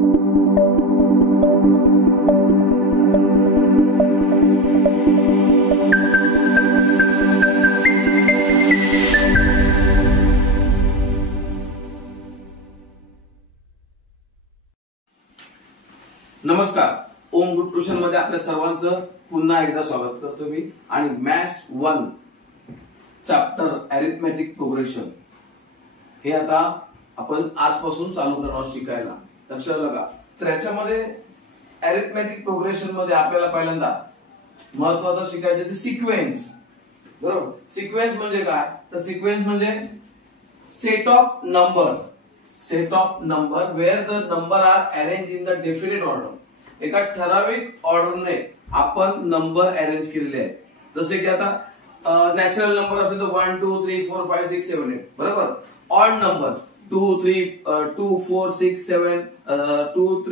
नमस्कार, ओम good tuition मध्ये आपल्या सर्वांचं पुन्हा एकदा स्वागत करतो मी. आणि मॅथ्स 1 चॅप्टर अरिथमेटिक प्रोग्रेशन हे आता आपण आजपासून चालू करणार शिकायला. लक्षात बघा, तर याच्यामध्ये अरिथमेटिक प्रोग्रेशन मध्ये आपल्याला पहिल्यांदा महत्त्वाचं शिकायचं ते सिक्वेन्स. बरोबर, सिक्वेन्स म्हणजे काय? तर सिक्वेन्स म्हणजे set of number where the number are arrange in the definite order. एका ठराविक ऑर्डरने आपण नंबर अरेंज केलेले आहेत. जसे की आता नॅचरल नंबर असेल तर 1 2 3 4 5 6 7 8. बरोबर. ऑड नंबर 2 4 6 7 2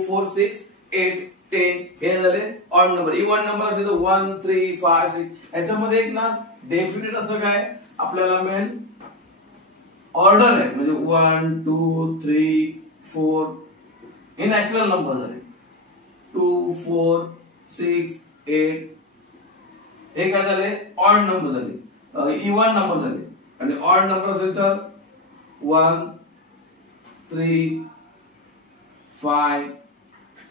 4 6 8 10 हे झाले ऑड नंबर. इव्हन नंबर असेल तर 1 3 5 6. याच्यामध्ये एक ना डेफिनेट असं काय आपल्याला मिळेल ऑर्डर आहे. म्हणजे 1 2 3 4 हे नॅचरल नंबर झाले. 2 4 6 8 हे काय झाले ऑड नंबर झाले, इव्हन नंबर झाले. आणि ऑड नंबर असेल तर 1 3 5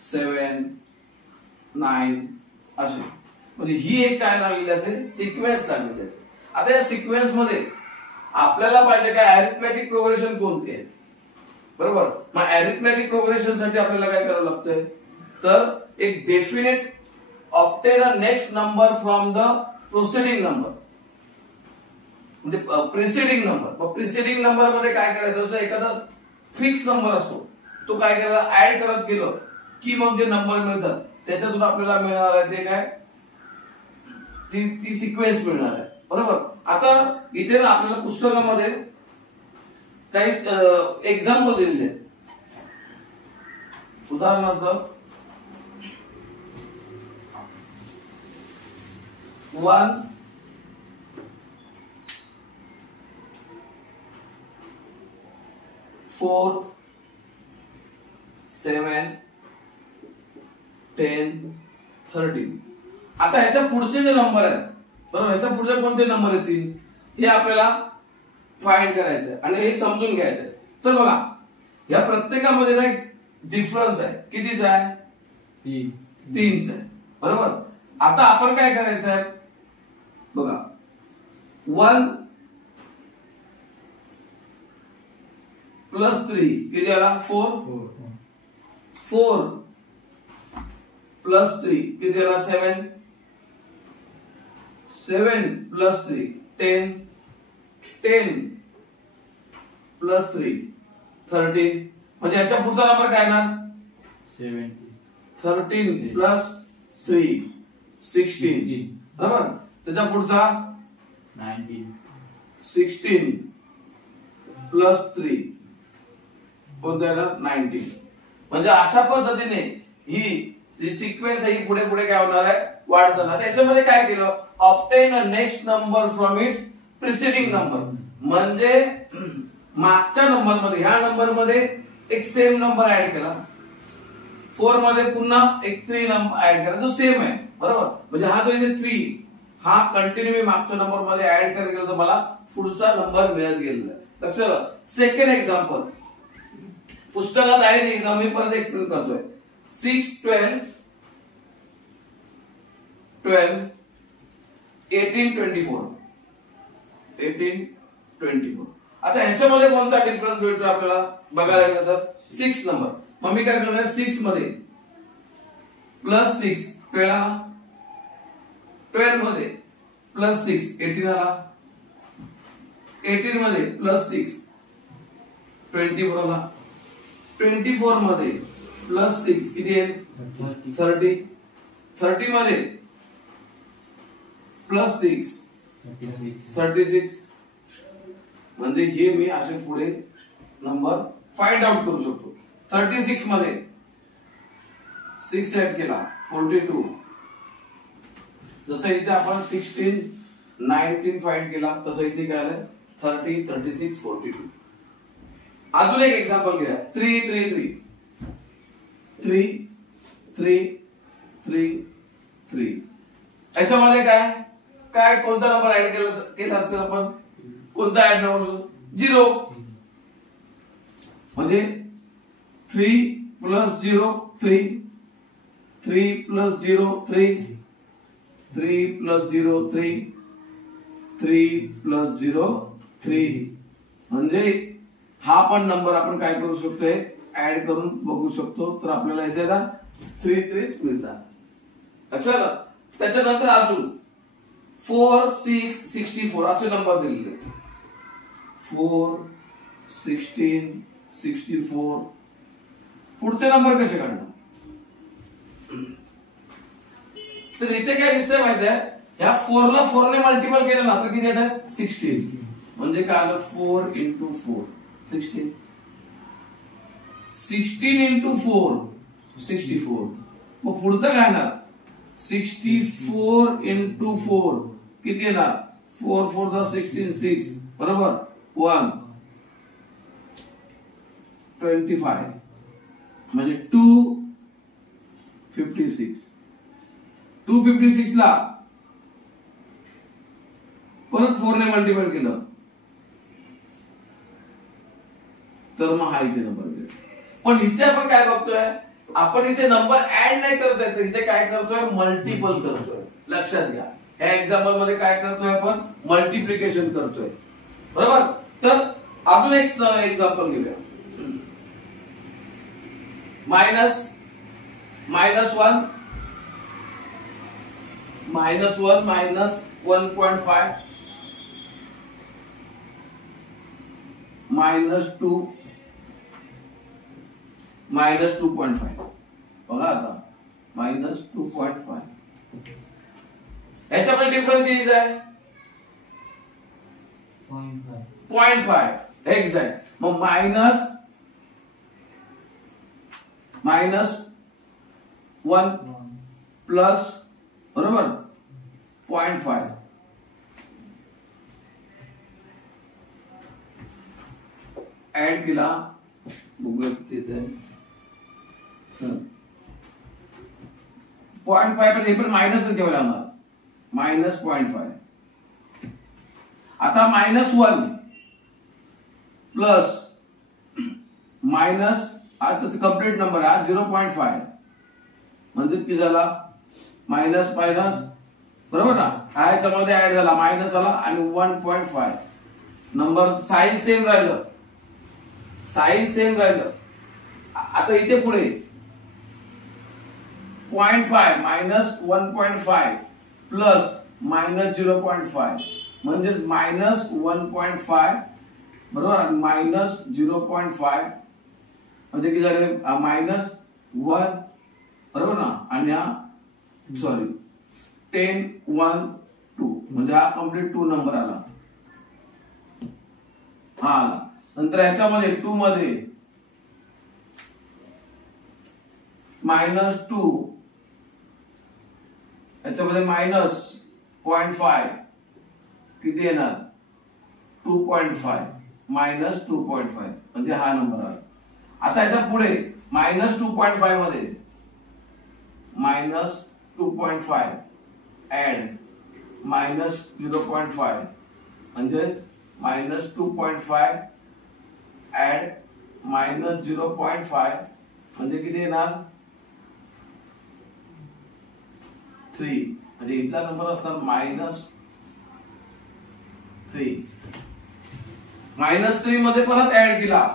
7 9 असे. म्हणजे ही एक काय लागलेली असेल सिक्वेन्स लागलेली असेल. आता या सिक्वेन्स मध्ये आपल्याला पाहिजे काय अरिथमेटिक प्रोग्रेशन कोणते आहे. बरोबर. मग अरिथमेटिक प्रोग्रेशन साठी आपल्याला काय करावं लागतंय तर एक definite obtain a next number from the proceeding number. म्हणजे प्रिसिडिंग नंबर. मग प्रिसिडिंग नंबर मध्ये काय करायचं, जसं एखादा फिक्स नंबर असतो तो काय करायला ऍड करत गेलो की मग जे नंबर मिळतात त्याच्यातून आपल्याला मिळणार आहे ते काय ती सिक्वेन्स मिळणार आहे. बरोबर. आता इथे ना आपल्याला पुस्तकामध्ये काही एक्झाम्पल दिलेले आहेत. उदाहरणार्थ 1 4 7 10 13. आता ह्याच्या पुढचे जे नंबर आहेत, बरोबर, ह्याच्या पुढचे कोणते नंबर येतील हे आपल्याला फाइंड करायचं आणि हे समजून घ्यायचं. तर बघा, या प्रत्येकामध्ये ना एक डिफरन्स आहे. कितीचा आहे? 3चा आहे. बरोबर. आता आपण काय करायचं आहे बघा, 1 + 3 किती आला? 4 4 + 3 किती आला? 7 7 + 3 10 10 + 3 13. म्हणजे याच्या पुढचा नंबर काय येणार? 17. 13 + 3 16. बरोबर. त्याच्या पुढचा 19. 16 + 3 कोणता येणार? 19. म्हणजे अशा पद्धतीने ही जी सिक्वेन्स आहे ही पुढे पुढे काय होणार आहे वाढताना. त्याच्यामध्ये काय केलं, obtain a next number from its preceding number. म्हणजे मागच्या नंबर मध्ये ह्या नंबर मध्ये एक सेम नंबर ऍड केला, 4 मध्ये पुन्हा एक 3 नंबर ऍड केला जो सेम आहे. बरोबर. म्हणजे हा जो इथे 3 हा कंटिन्यू मी मागच्या नंबर मध्ये ऍड करत गेलो तर मला पुढचा नंबर मिळत गेलेला आहे. लक्षात. सेकंड एक्झाम्पल पुस्तकात आहे एक्झाम, मी परत एक्सप्लेन करतोय. 6 12 12 18 24 18 24. आता ह्याच्यामध्ये कोणता डिफरन्स भेटतो आपल्याला बघायला गेलं तर 6 नंबर. मग मी काय करणार 6 मध्ये +6 12 आला, 12 मध्ये +6 18 आला, 18 मध्ये +6 24 आला, 24 मध्ये +6 किती येईल? 30. 30 मध्ये +6 36. म्हणजे हे मी असे पुढे नंबर फाइंड आउट करू शकतो. 36 मध्ये 6 ऍड केला 42. जसं इथे आपण 16 19 फाइंड केला तसं इथे काय आलं 30 36 42. अजून एक एक्झाम्पल घ्या 3 3 3. 3 3 3 3. याच्यामध्ये काय काय कोणता नंबर ऍड केला असेल आपण? कोणता ऍड नंबर? 0. म्हणजे 3 + 0 3 3 + 0 3 3 + 0 3 3 + 0 3. म्हणजे हा पण नंबर आपण काय करू शकतोय? ऍड करून बघू शकतो. तर आपल्याला याच्याला 3 3 मिळतात. लक्षात. त्याच्यानंतर अजून 4 6 64 असे नंबर दिलेले. 4 16 64. पुढचे नंबर कसे काढणार? तर इथे काय दिसतंय माहिती आहे? ह्या 4 ला 4 ने मल्टिपल केलं ना तर किती येतात? 16. म्हणजे काय आलं? 4 × 4 16. 16 × 4 64. मग पुढचं काय येणार? 64 × 4 किती येणार? 4 4 16 6 बरोबर 1 25 म्हणजे 256. 256 ला परत 4 ने मल्टिपल केलं तर मग हा इथे नंबर मिळेल. पण इथे आपण काय बघतोय? आपण इथे नंबर ऍड नाही करत आहे, इथे काय करतोय? मल्टिपल करतोय. लक्षात घ्या. या एक्झाम्पल मध्ये काय करतोय आपण? मल्टिप्लिकेशन करतोय. बरोबर. तर अजून एक एक्झाम्पल घेऊया. -1 -1 -1.5 -2 -2.5. बघा आता -2.5. याच्यामध्ये डिफरन्स किती आहे? 0.5 एक्झॅक्ट. मग -1 प्लस बरोबर 0.5. ऍड केला बघूया तिथे 0.5 पण हे पण मायनस केवळ लागणार. -0.5. आता -1 प्लस मायनस आता कंप्लीट नंबर आहे 0.5 म्हणजे किती झाला? मायनस मायनस बरोबर ना. हा याच्यामध्ये ऍड झाला मायनस झाला आणि 1.5 नंबर साइन सेम राहिलं. आता इथे पुढे 0.5 मायनस 1.5 प्लस मायनस 0.5 म्हणजेच -1.5 बरोबर आणि मायनस 0.5 म्हणजे किती झाले? -1 बरोबर ना. आणि हा सॉरी 10 1 2 म्हणजे हा कम्प्लीट 2 नंबर आला. हा आला. नंतर याच्यामध्ये 2 मध्ये -2 याच्यामध्ये -0.5 किती येणार? 2.5 -2.5 म्हणजे हा नंबर आला. आता याच्या पुढे -2.5 मध्ये -2.5 ऍड -0.5 म्हणजेच -2.5 ऍड -0.5 म्हणजे किती येणार? 3 म्हणजे इथला नंबर असणार -3. -3 मध्ये परत ऍड केला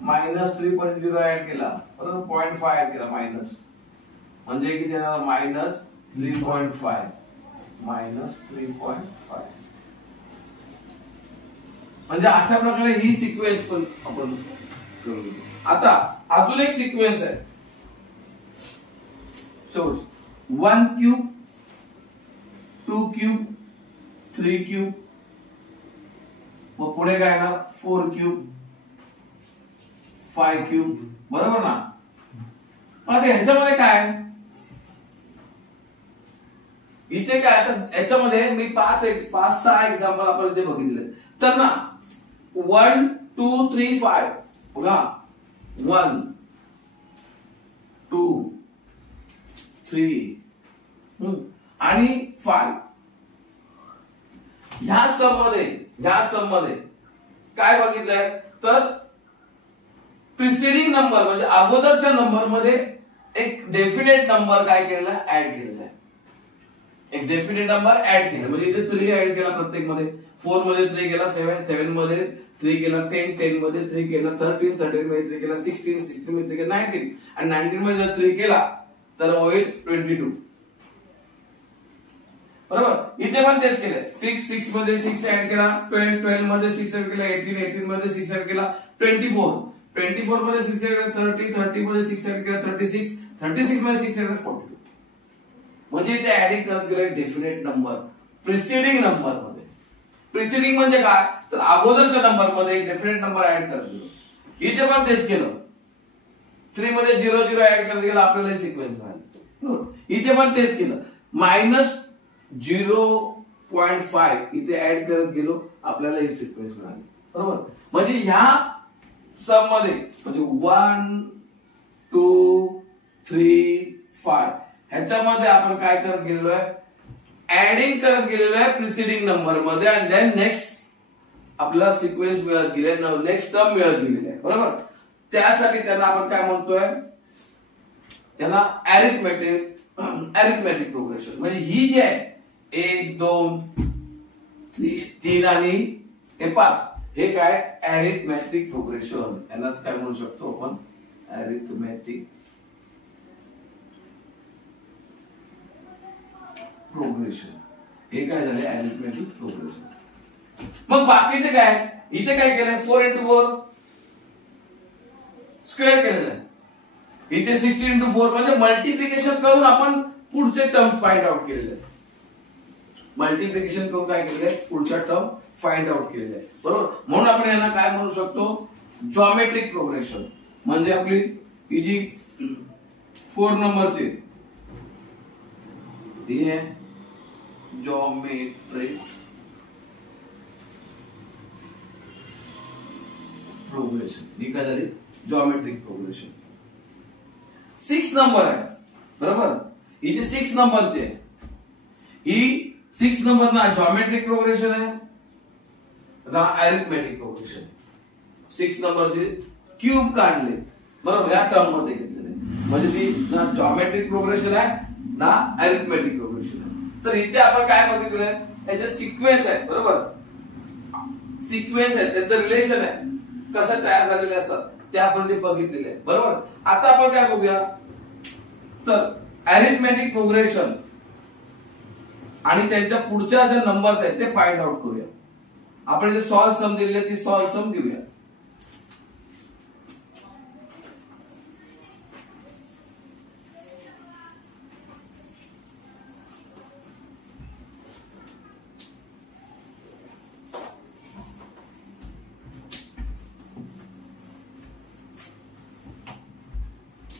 -3.0 ऍड केला परत 0.5 ऍड केला मायनस म्हणजे किती येणार? -3.5 -3.5 म्हणजे अशा प्रकारे ही सिक्वेन्स पण आपण करू. आता अजून एक सिक्वेन्स आहे. 1 क्यूब 2 क्यूब 3 क्यूब मग पुढे काय येणार? 4 क्यूब 5 क्यूब बरोबर ना. आता ह्याच्यामध्ये काय? इथे काय? आता याच्यामध्ये मी 5-6 एक्झाम्पल आपण इथे बघितले. तर ना 1 2 3 5 बघा 1 2 3 आणि 5 ह्या सम मध्ये काय बघितलंय तर प्रिसिडिंग नंबर म्हणजे अगोदरच्या नंबर मध्ये एक डेफिनेट नंबर काय केलेला ऍड केलेला आहे. एक डेफिनेट नंबर ऍड केला म्हणजे इथे 3 ऍड केला प्रत्येक मध्ये. 4 मध्ये 3 केला 7, 7 मध्ये 3 केला 10, 10 मध्ये 3 केला 13, 13 मध्ये 3 केला 16, 16 मध्ये 3 केला 19 आणि 19 मध्ये जर 3 केला तर होईल 22. बरोबर. इथे पण तेच केलं. 6, 6 मध्ये 6 ऍड केला, 12, 12 मध्ये 6 ऍड केला, 18, 18 मध्ये 6 ऍड केला, 24, 24 मध्ये 6 ऍड केला, 30, 30 मध्ये 6 ऍड केला, 36, 36 मध्ये 6 ऍड केला, 42. म्हणजे इथे ऍडिंग करत गेलं डेफिनेट नंबर प्रिसिडिंग नंबर मध्ये. प्रिसिडिंग म्हणजे काय तर अगोदरच्या नंबर मध्ये एक डेफिनेट नंबर ऍड करत गेलो. इथे पण तेच केलं. 3 मध्ये 0 0 ऍड करत गेलं आपल्याला सिक्वेन्स मिळाली. इथे पण तेच केलं. -0.5 इथे ऍड करत गेलो आपल्याला ही सिक्वेन्स मिळाली. बरोबर. म्हणजे ह्या सम मध्ये म्हणजे 1 2 3 5 ह्याच्यामध्ये आपण काय करत गेलेलो आहे ऍडिंग करत गेलेलो आहे प्रिसिडिंग नंबर मध्ये आणि देन नेक्स्ट आपला सिक्वेन्स मिळत गेले, नेक्स्ट टर्म मिळत गेलेली आहे. बरोबर. त्यासाठी त्यांना आपण काय म्हणतोय त्याला अरिथमेटिक प्रोग्रेशन. म्हणजे ही जी आहे 1 2 3 आणि 5 हे काय अरिथमेटिक प्रोग्रेशन. यांनाच काय म्हणू शकतो आपण अरिथमेटिक प्रोग्रेशन. हे काय झाले अरिथमेटिक प्रोग्रेशन. मग बाकीचे काय इथे काय केलंय 4 into 4 स्क्वेअर केलेलं आहे. इथे 16 into 4 म्हणजे मल्टिप्लिकेशन करून आपण पुढचे टर्म फाइंड आउट केलेले आहेत. मल्टिप्लिकेशन करून काय केलेलं आहे पुढच्या टर्म फाइंड आउट केलेले आहे. बरोबर. म्हणून आपण यांना काय म्हणू शकतो जॉमेट्रिक प्रोग्रेशन. म्हणजे आपली ही जी 4 नंबरची ही आहे जॉमेट्रिक प्रोग्रेशन. ही काय झाली जॉमेट्रिक प्रोग्रेशन. 6 नंबर आहे. बरोबर. ही जी 6 नंबरची आहे ही 6 नंबर ना जॉमेट्रिक प्रोग्रेशन आहे ना अरिथमेटिक प्रोग्रेशन. 6 नंबरचे क्यूब काढले. बरोबर. या टर्म मध्ये घेतलेले म्हणजे ती ना जॉमेट्रिक प्रोग्रेशन आहे ना अरिथमेटिक प्रोग्रेशन आहे. तर इथे आपण काय बघितलंय त्याचे सिक्वेन्स आहे. बरोबर. सिक्वेन्स आहे त्याचं रिलेशन आहे कसं तयार झालेले असतात ते आपण ते बघितलेले आहे. बरोबर. आता आपण काय बघूया तर अरिथमेटिक प्रोग्रेशन आणि त्यांच्या पुढच्या ज्या नंबर्स आहेत ते फाइंड आउट करूया. आपण जे सॉल्व सम दिले ती सॉल्व सम घेऊया.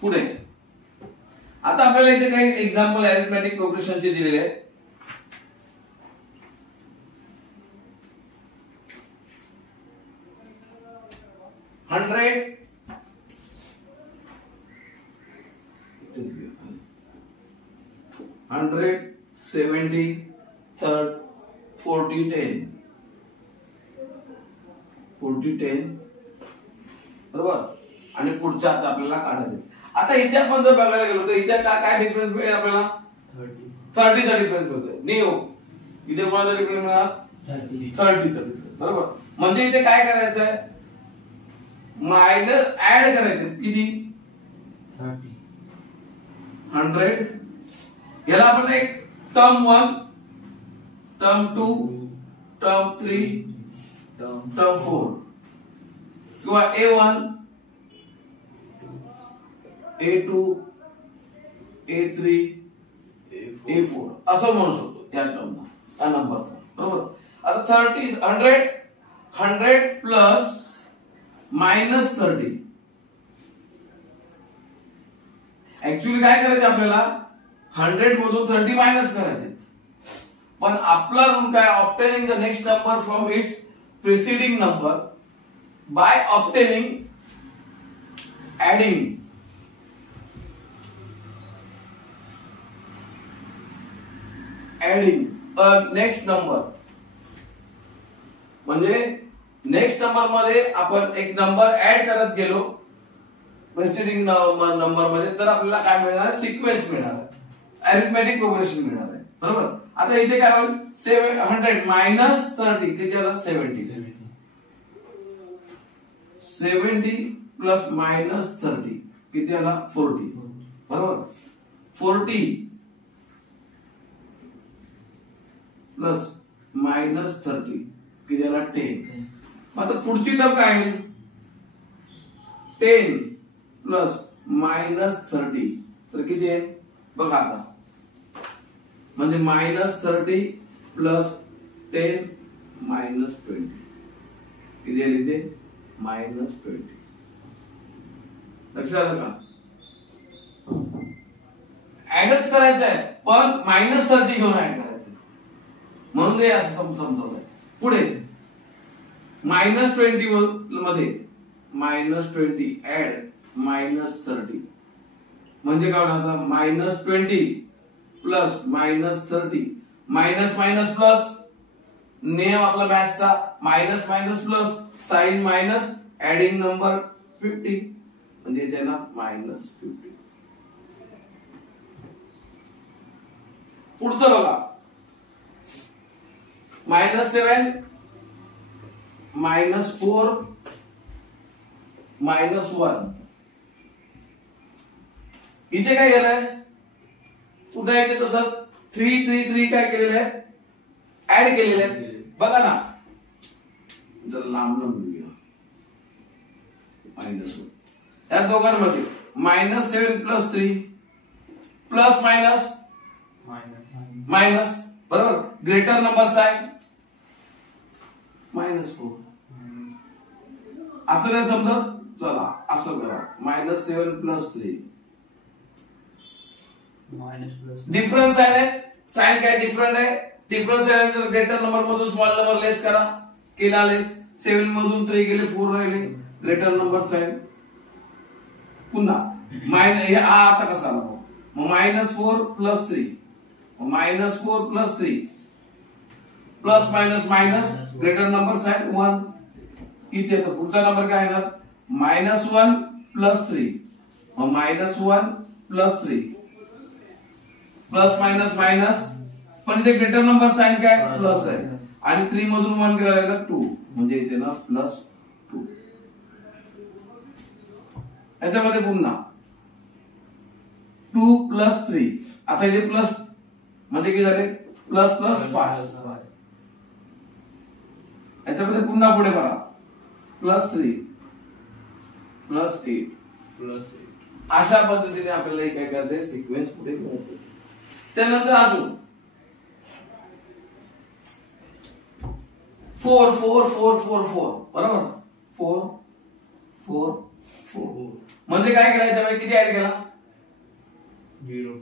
पुढे आता आपल्याला इथे काही एक्झाम्पल अरिथमेटिक प्रोग्रेशनचे दिलेले आहेत. $100 70 30 40 10 40 10 बरोबर. आणि पुढच्या आता आपल्याला काढायचे. आता इथे आपण जर बघायला गेलो तर इथे काय डिफरन्स मिळेल आपल्याला 30 चा डिफरन्स मिळतोय. नियो इथे कोणाचा डिफरन्स मिळाला 30. बरोबर. म्हणजे इथे काय करायचं आहे मायनस ऍड करायचे किती 100. याला आपण एक टर्म 1 टर्म 2 टर्म 3 टर्म 4 किंवा A1 A2 A3 A4 असं म्हणू शकतो या टर्मला या नंबर. बरोबर. आता 100 प्लस -30 ऍक्च्युअली काय करायचं आपल्याला 100 मधून 30 मायनस करायचे. पण आपला रूल काय obtaining the next number from its preceding number by obtaining adding adding a next number, म्हणजे नेक्स्ट नंबर मध्ये आपण एक नंबर ऍड करत गेलो प्रेसिडिंग नंबर मध्ये, तर आपल्याला काय मिळणार? सिक्वेन्स मिळणार आहे, अरिथमेटिक प्रोग्रेशन मिळणार आहे. बरोबर. आता इथे काय होईल? 700 मायनस 30 किती झाला? 70. 70 प्लस मायनस 30 किती आला? 40. बरोबर. 40 प्लस मायनस 30 किती आला? 10. आता पुढची टर्म काय आहे? 10 प्लस मायनस 30 तर किती आहे बघा आता, म्हणजे मायनस 30 प्लस 10 मायनस 20 किती आहे इथे? मायनस 20. लक्षात आलं का? ऍडच करायचं आहे पण मायनस 30 घेऊन ऍड करायचं, म्हणून हे असं समजवलंय. पुढे मायनस 20 मध्ये मायनस 20 ऍड मायनस 30 म्हणजे काय होणार? Minus 20 plus minus 30 minus minus plus, नेम आपला मॅथ्सचा minus minus plus sign minus adding number 50 म्हणजे त्याला मायनस 50. पुढचं बघा, मायनस 7 मायनस 4 मायनस 1. इथे काय केलंय? पुन्हा इथे तसंच 3 3 3 काय केलेलं आहे? ऍड केलेलं आहे. बघा ना, जर लांब घेऊया मायनस 1 या दोघांमध्ये minus 7 plus 3 plus minus minus, बरोबर. Greater number sign minus 4. असं नाही समजत, चला असं करा. मायनस 7 प्लस 3 डिफरन्स आहे, साइन काय डिफरंट आहे. डिफरन्स आहे तर ग्रेटर नंबर मधून स्मॉल नंबर लेस करा, केला लेस. 7 मधून 3 गेले 4 राहिले, ग्रेटर नंबर साइन. पुन्हा मायनस हा आता कसा आला? मग minus 4 plus 3 minus 4 plus 3 plus minus minus greater number sign 1. इथे तर पुढचा नंबर काय येणार? मायनस 1 प्लस 3 मग minus 1 plus 3 plus minus minus, पण इथे ग्रेटर नंबर साइन काय? प्लस आहे आणि 3 मधून 1 गेला 2 म्हणजे इथे ना प्लस 2. याच्यामध्ये पुन्हा 2 प्लस 3 आता इथे प्लस म्हणजे किती झाले? Plus plus 5. याच्यामध्ये पुन्हा पुढे बघा प्लस 3 प्लस 8 प्लस 8. अशा पद्धतीने आपल्याला काय करते? सिक्वेन्स पुढे मिळते. त्यानंतर अजून 4 4 4 4 4 बरोबर. 4 4 4 म्हणजे काय करायचं? किती ऍड केला? 0.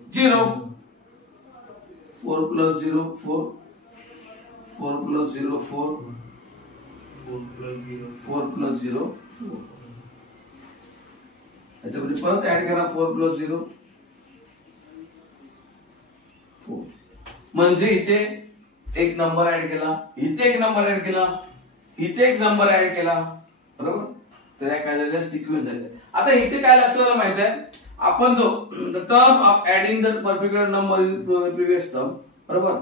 4 प्लस 0 4 4 प्लस 0 4 4 प्लस 0 4. याच्यामध्ये परत ऍड करा 4 प्लस 0 4. म्हणजे इथे एक नंबर ऍड केला, इथे एक नंबर ऍड केला, इथे एक नंबर ऍड केला, बरोबर. तर या काय झालं? सिक्वेन्स झाले. आता इथे काय लक्षात माहित आहे? आपण जो the term of adding the particular number in previous term, बरोबर.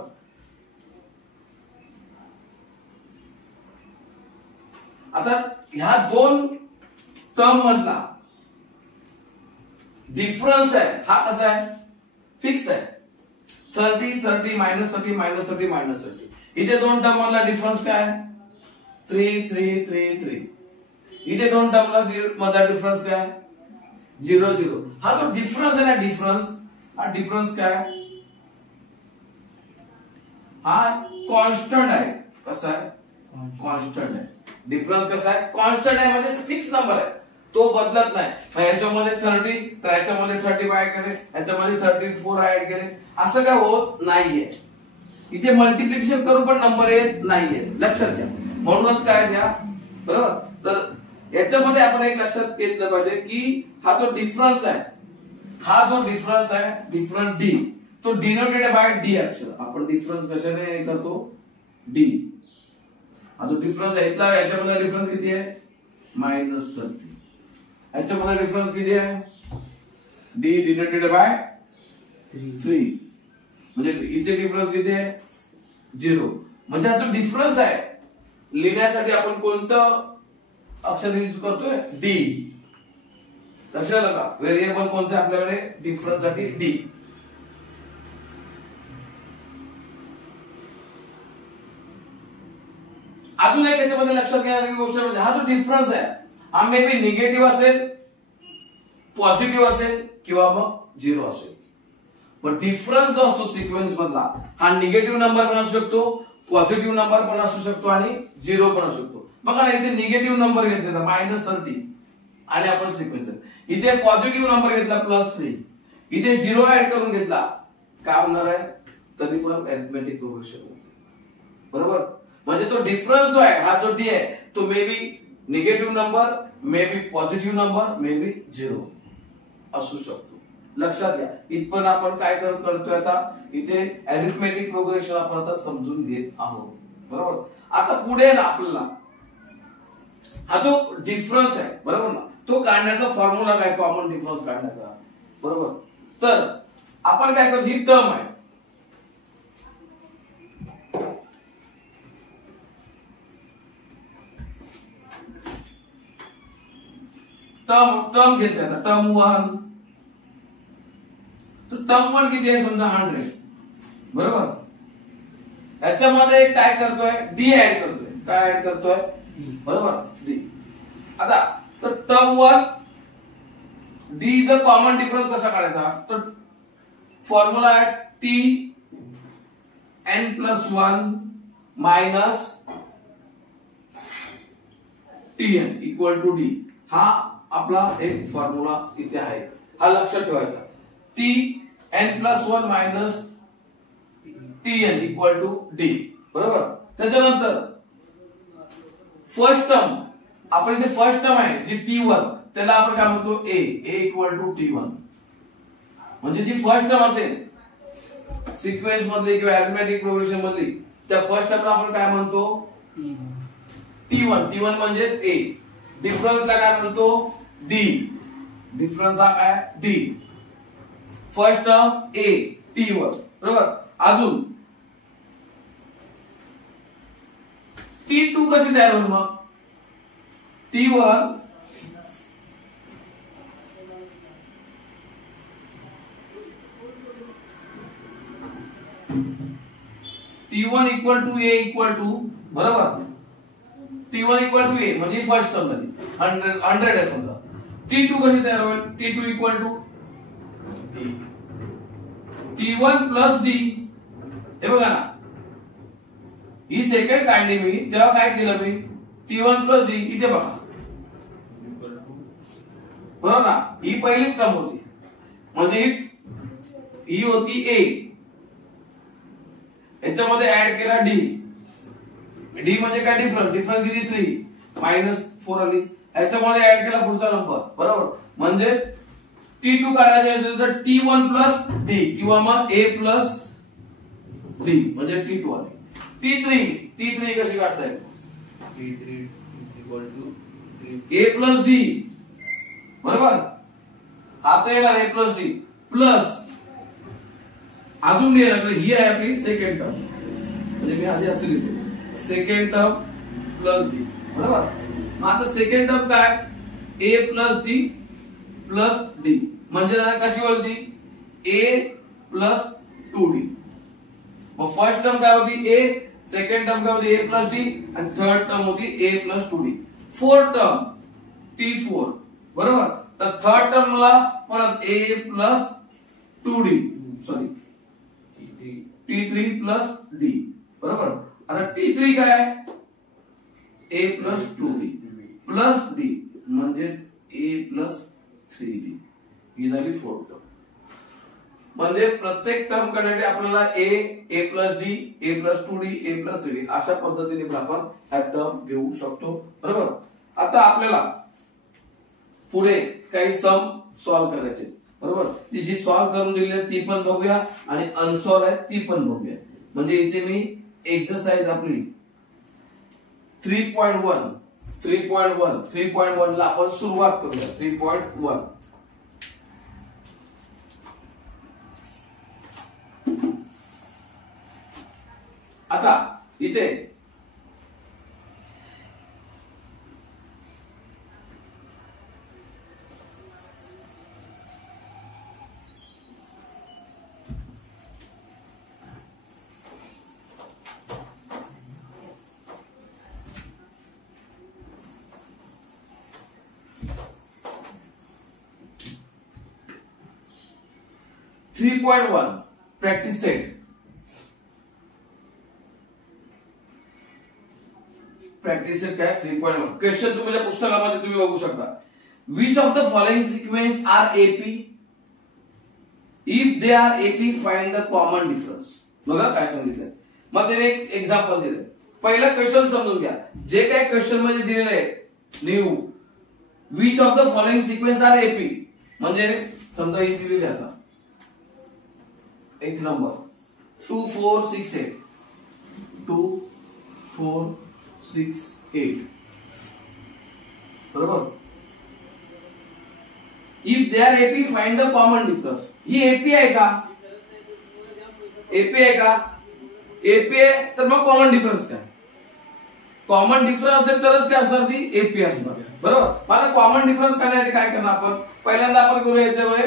आता ह्या दोन टर्म मधला डिफरन्स आहे हा कसा आहे? फिक्स आहे. 30 30 मायनस 30 मायनस 30 मायनस 30. इथे दोन टर्म मधला डिफरन्स काय आहे? 3 3 3 3. इथे दोन टर्म मधला डिफरन्स काय? 0 0. हा जो डिफरन्स आहे ना, हा डिफरन्स काय? हा कॉन्स्टंट आहे. कसा आहे? कॉन्स्टंट आहे. डिफरन्स कसा आहे? कॉन्स्टंट आहे म्हणजे फिक्स नंबर आहे, तो बदलत नाही. ह्याच्यामध्ये 30 तर ह्याच्यामध्ये 35 ऍड केले, ह्याच्यामध्ये 34 ऍड केले, असं काय होत नाहीये. इथे मल्टिप्लिकेशन करून पण नंबर येत नाहीये, लक्षात घ्या. म्हणूनच काय द्या, बरोबर. तर याच्यामध्ये आपण एक लक्षात घेतलं पाहिजे की हा जो डिफरन्स आहे, डिफरंट डी, तो डिनोटेड बाय डी अक्षर. आपण डिफरन्स कशाने करतो? डी. आता डिफरन्स आहे इथला, याच्यामध्ये डिफरन्स किती आहे? -30. याच्यामध्ये डिफरन्स किती आहे? D denoted by 3. म्हणजे इथे डिफरन्स किती आहे? 0. म्हणजे हा जो डिफरन्स आहे लिहिण्यासाठी आपण कोणतं अक्षर यूज करतोय? डी. लक्षात आलं का? व्हेरिएबल कोणते आपल्याकडे डिफरन्स साठी? डी. अजून एक याच्यामध्ये लक्षात घेण्याची गोष्ट म्हणजे हा जो डिफरन्स आहे हा मे बी निगेटिव्ह असेल, पॉझिटिव्ह असेल किंवा मग 0 असेल. पण डिफरन्स जो असतो सिक्वेन्स मधला हा निगेटिव्ह नंबर पण असू शकतो, पॉझिटिव्ह नंबर पण असू शकतो आणि 0 पण असू शकतो. बघा ना, इथे निगेटिव्ह नंबर घेतलेला -30 आणि आपण सिक्वेन्स, इथे पॉझिटिव्ह नंबर घेतला +3, इथे 0 ऍड करून घेतला, काय होणार आहे? तरी पण अरिथमेटिक प्रोग्रेशन. बरोबर. म्हणजे तो डिफरन्स जो आहे हा जो डी आहे तो may be negative number, may be positive number, may be 0 असू शकतो. लक्षात घ्या. इथपर्यंत आपण काय करतोय आता? इथे अरिथमेटिक प्रोग्रेशन आपण आता समजून घेत आहोत. बरोबर. आता पुढे ना आपल्याला हा जो डिफरन्स आहे, बरोबर ना, तो काढण्याचा फॉर्म्युला काय? कॉमन डिफरन्स काढण्याचा. बरोबर. तर आपण काय करतो? ही टर्म आहे, टर्म घेतली. आता टर्म 1, तर टर्म 1 किती आहे? समजा 100. बरोबर. याच्यामध्ये काय करतोय? डी ऍड करतोय. काय ऍड करतोय? बरोबर, डी. आता तर टर्म 1 डी चा कॉमन डिफरन्स कसा काढायचा? तर फॉर्म्युला आहे T n+1 minus Tn equal to D. हा आपला एक फॉर्म्युला इथे आहे, हा लक्षात ठेवायचा. Tn+1 minus Tn equal to D. बरोबर. त्याच्यानंतर फर्स्ट टर्म, आपण इथे फर्स्ट टर्म आहे जी T1, त्याला आपण काय म्हणतो? ए इक्वल टू T1. म्हणजे जी फर्स्ट टर्म असेल सिक्वेन्स मधली किंवा अरिथमेटिक प्रोग्रेशन मधली, त्या फर्स्ट टर्मला आपण काय म्हणतो? T1 म्हणजे ए. डिफरन्सला काय म्हणतो? डी. डिफरन्स हा काय? D. First term A, T1. बरोबर. अजून T2 कशी तयार होईल मग? T1 equal to A equal to, बरोबर, T1 इक्वल टू ए म्हणजे फर्स्ट टर्म झाली 100 आहे समजा. T2 कशी तयार होईल? T2 equal to T1 plus D. हे बघा ना, ही सेकंड काढली मी तेव्हा काय केलं मी? T1 plus D. इथे बघा, बरोबर ना, ही पहिली टर्म होती म्हणजे ही होती ए, याच्यामध्ये ऍड केला डी. डी म्हणजे काय? डिफरन्स किती? 3 -4 आली. याच्यामध्ये ऍड केला पुढचा नंबर. बरोबर. म्हणजे T2 काढायचं तर T1 प्लस डी किंवा मग ए प्लस डी म्हणजे T2 आली. T3 कशी काढता येईल? T3 equal to A plus D. बरोबर. आता येणार ए प्लस डी प्लस अजून लिहायला लागलं, ही आहे आपली सेकंड टर्म, म्हणजे मी आधी असं लिहितो सेकंड टर्म प्लस डी. बरोबर. मग आता सेकंड टर्म काय? ए प्लस डी म्हणजे कशी बोलती? ए प्लस 2d. मग फर्स्ट टर्म काय होती? ए. सेकंड टर्म काय होती? ए प्लस डी. आणि थर्ड टर्म होती ए plus 2d. Fourth term T4. बरोबर. तर थर्ड टर्म मला परत A plus 2d, sorry T3 plus D. बरोबर. आता T3 काय? ए प्लस 2d प्लस डी म्हणजेच ए प्लस 3d. ही झाली फोर्थ टर्म. म्हणजे प्रत्येक टर्म करण्यासाठी आपल्याला ए प्लस डी, ए प्लस 2d, ए प्लस 3d अशा पद्धतीने आपण ह्या टर्म घेऊ शकतो. बरोबर. आता आपल्याला पुढे काही सम सॉल्व्ह करायचे. बरोबर. ती जी सॉल्व्ह करून दिली आहे ती पण बघूया आणि अनसॉल्व्ह आहे ती पण बघूया. म्हणजे इथे मी एक्सरसाइज आपली 3.1 ला आपण सुरुवात करूया. 3.1 आता इथे प्रॅक्टिस सेट. प्रॅक्टिस सेट काय 3.1 क्वेश्चन तुम्ही त्या पुस्तकामध्ये तुम्ही बघू शकता. Which of the following sequence are AP if they are AP find the common difference. बघा काय सांगितलं. मग त्याने एक एक्झाम्पल दिलं. पहिला क्वेश्चन समजून घ्या. जे काय क्वेश्चन मध्ये दिलेलं आहे new which of the following sequence are AP म्हणजे समजा ही दिलेली आता एक नंबर 2 4 6 8 2 4 6 8 बरोबर. If they are AP find the common difference. He AP आहे का? एपी आहे का? एपी आहे तर मग कॉमन डिफरन्स काय? कॉमन डिफरन्स असेल तरच काय असणार ती एपी असणार. बरोबर. मला कॉमन डिफरन्स काढण्यासाठी काय करणार आपण? पहिल्यांदा आपण करूया याच्यामध्ये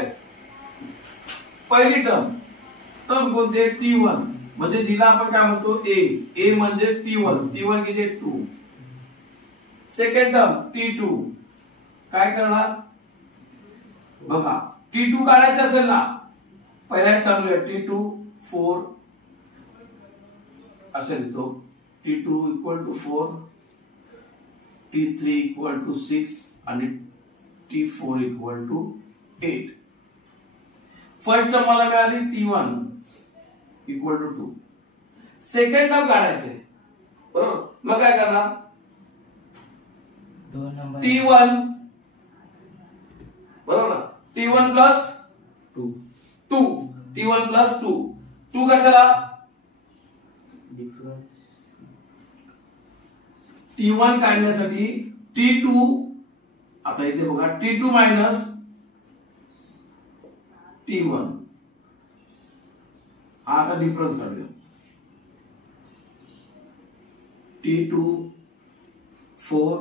पहिली टर्म कोणती आहे? T1 म्हणजे जिला आपण काय म्हणतो ए म्हणजे T1 किती 2. सेकंड टर्म T2 काय करणार बघा. T2 काढायचं असेल ना पहिल्या टर्मला T2 4 असे लिहितो. T2 equal to 4 T3 equal to 6 आणि T4 equal to 8. First term मला मिळाली T1 equal to 2. Second term काढायचे बरोबर. मग काय करणार T1 बरोबर. T1 प्लस 2 T1 प्लस 2 कशाला T1 काढण्यासाठी T2 आता इथे बघा T2 मायनस T1 हा आता डिफरन्स काढूया. T2 4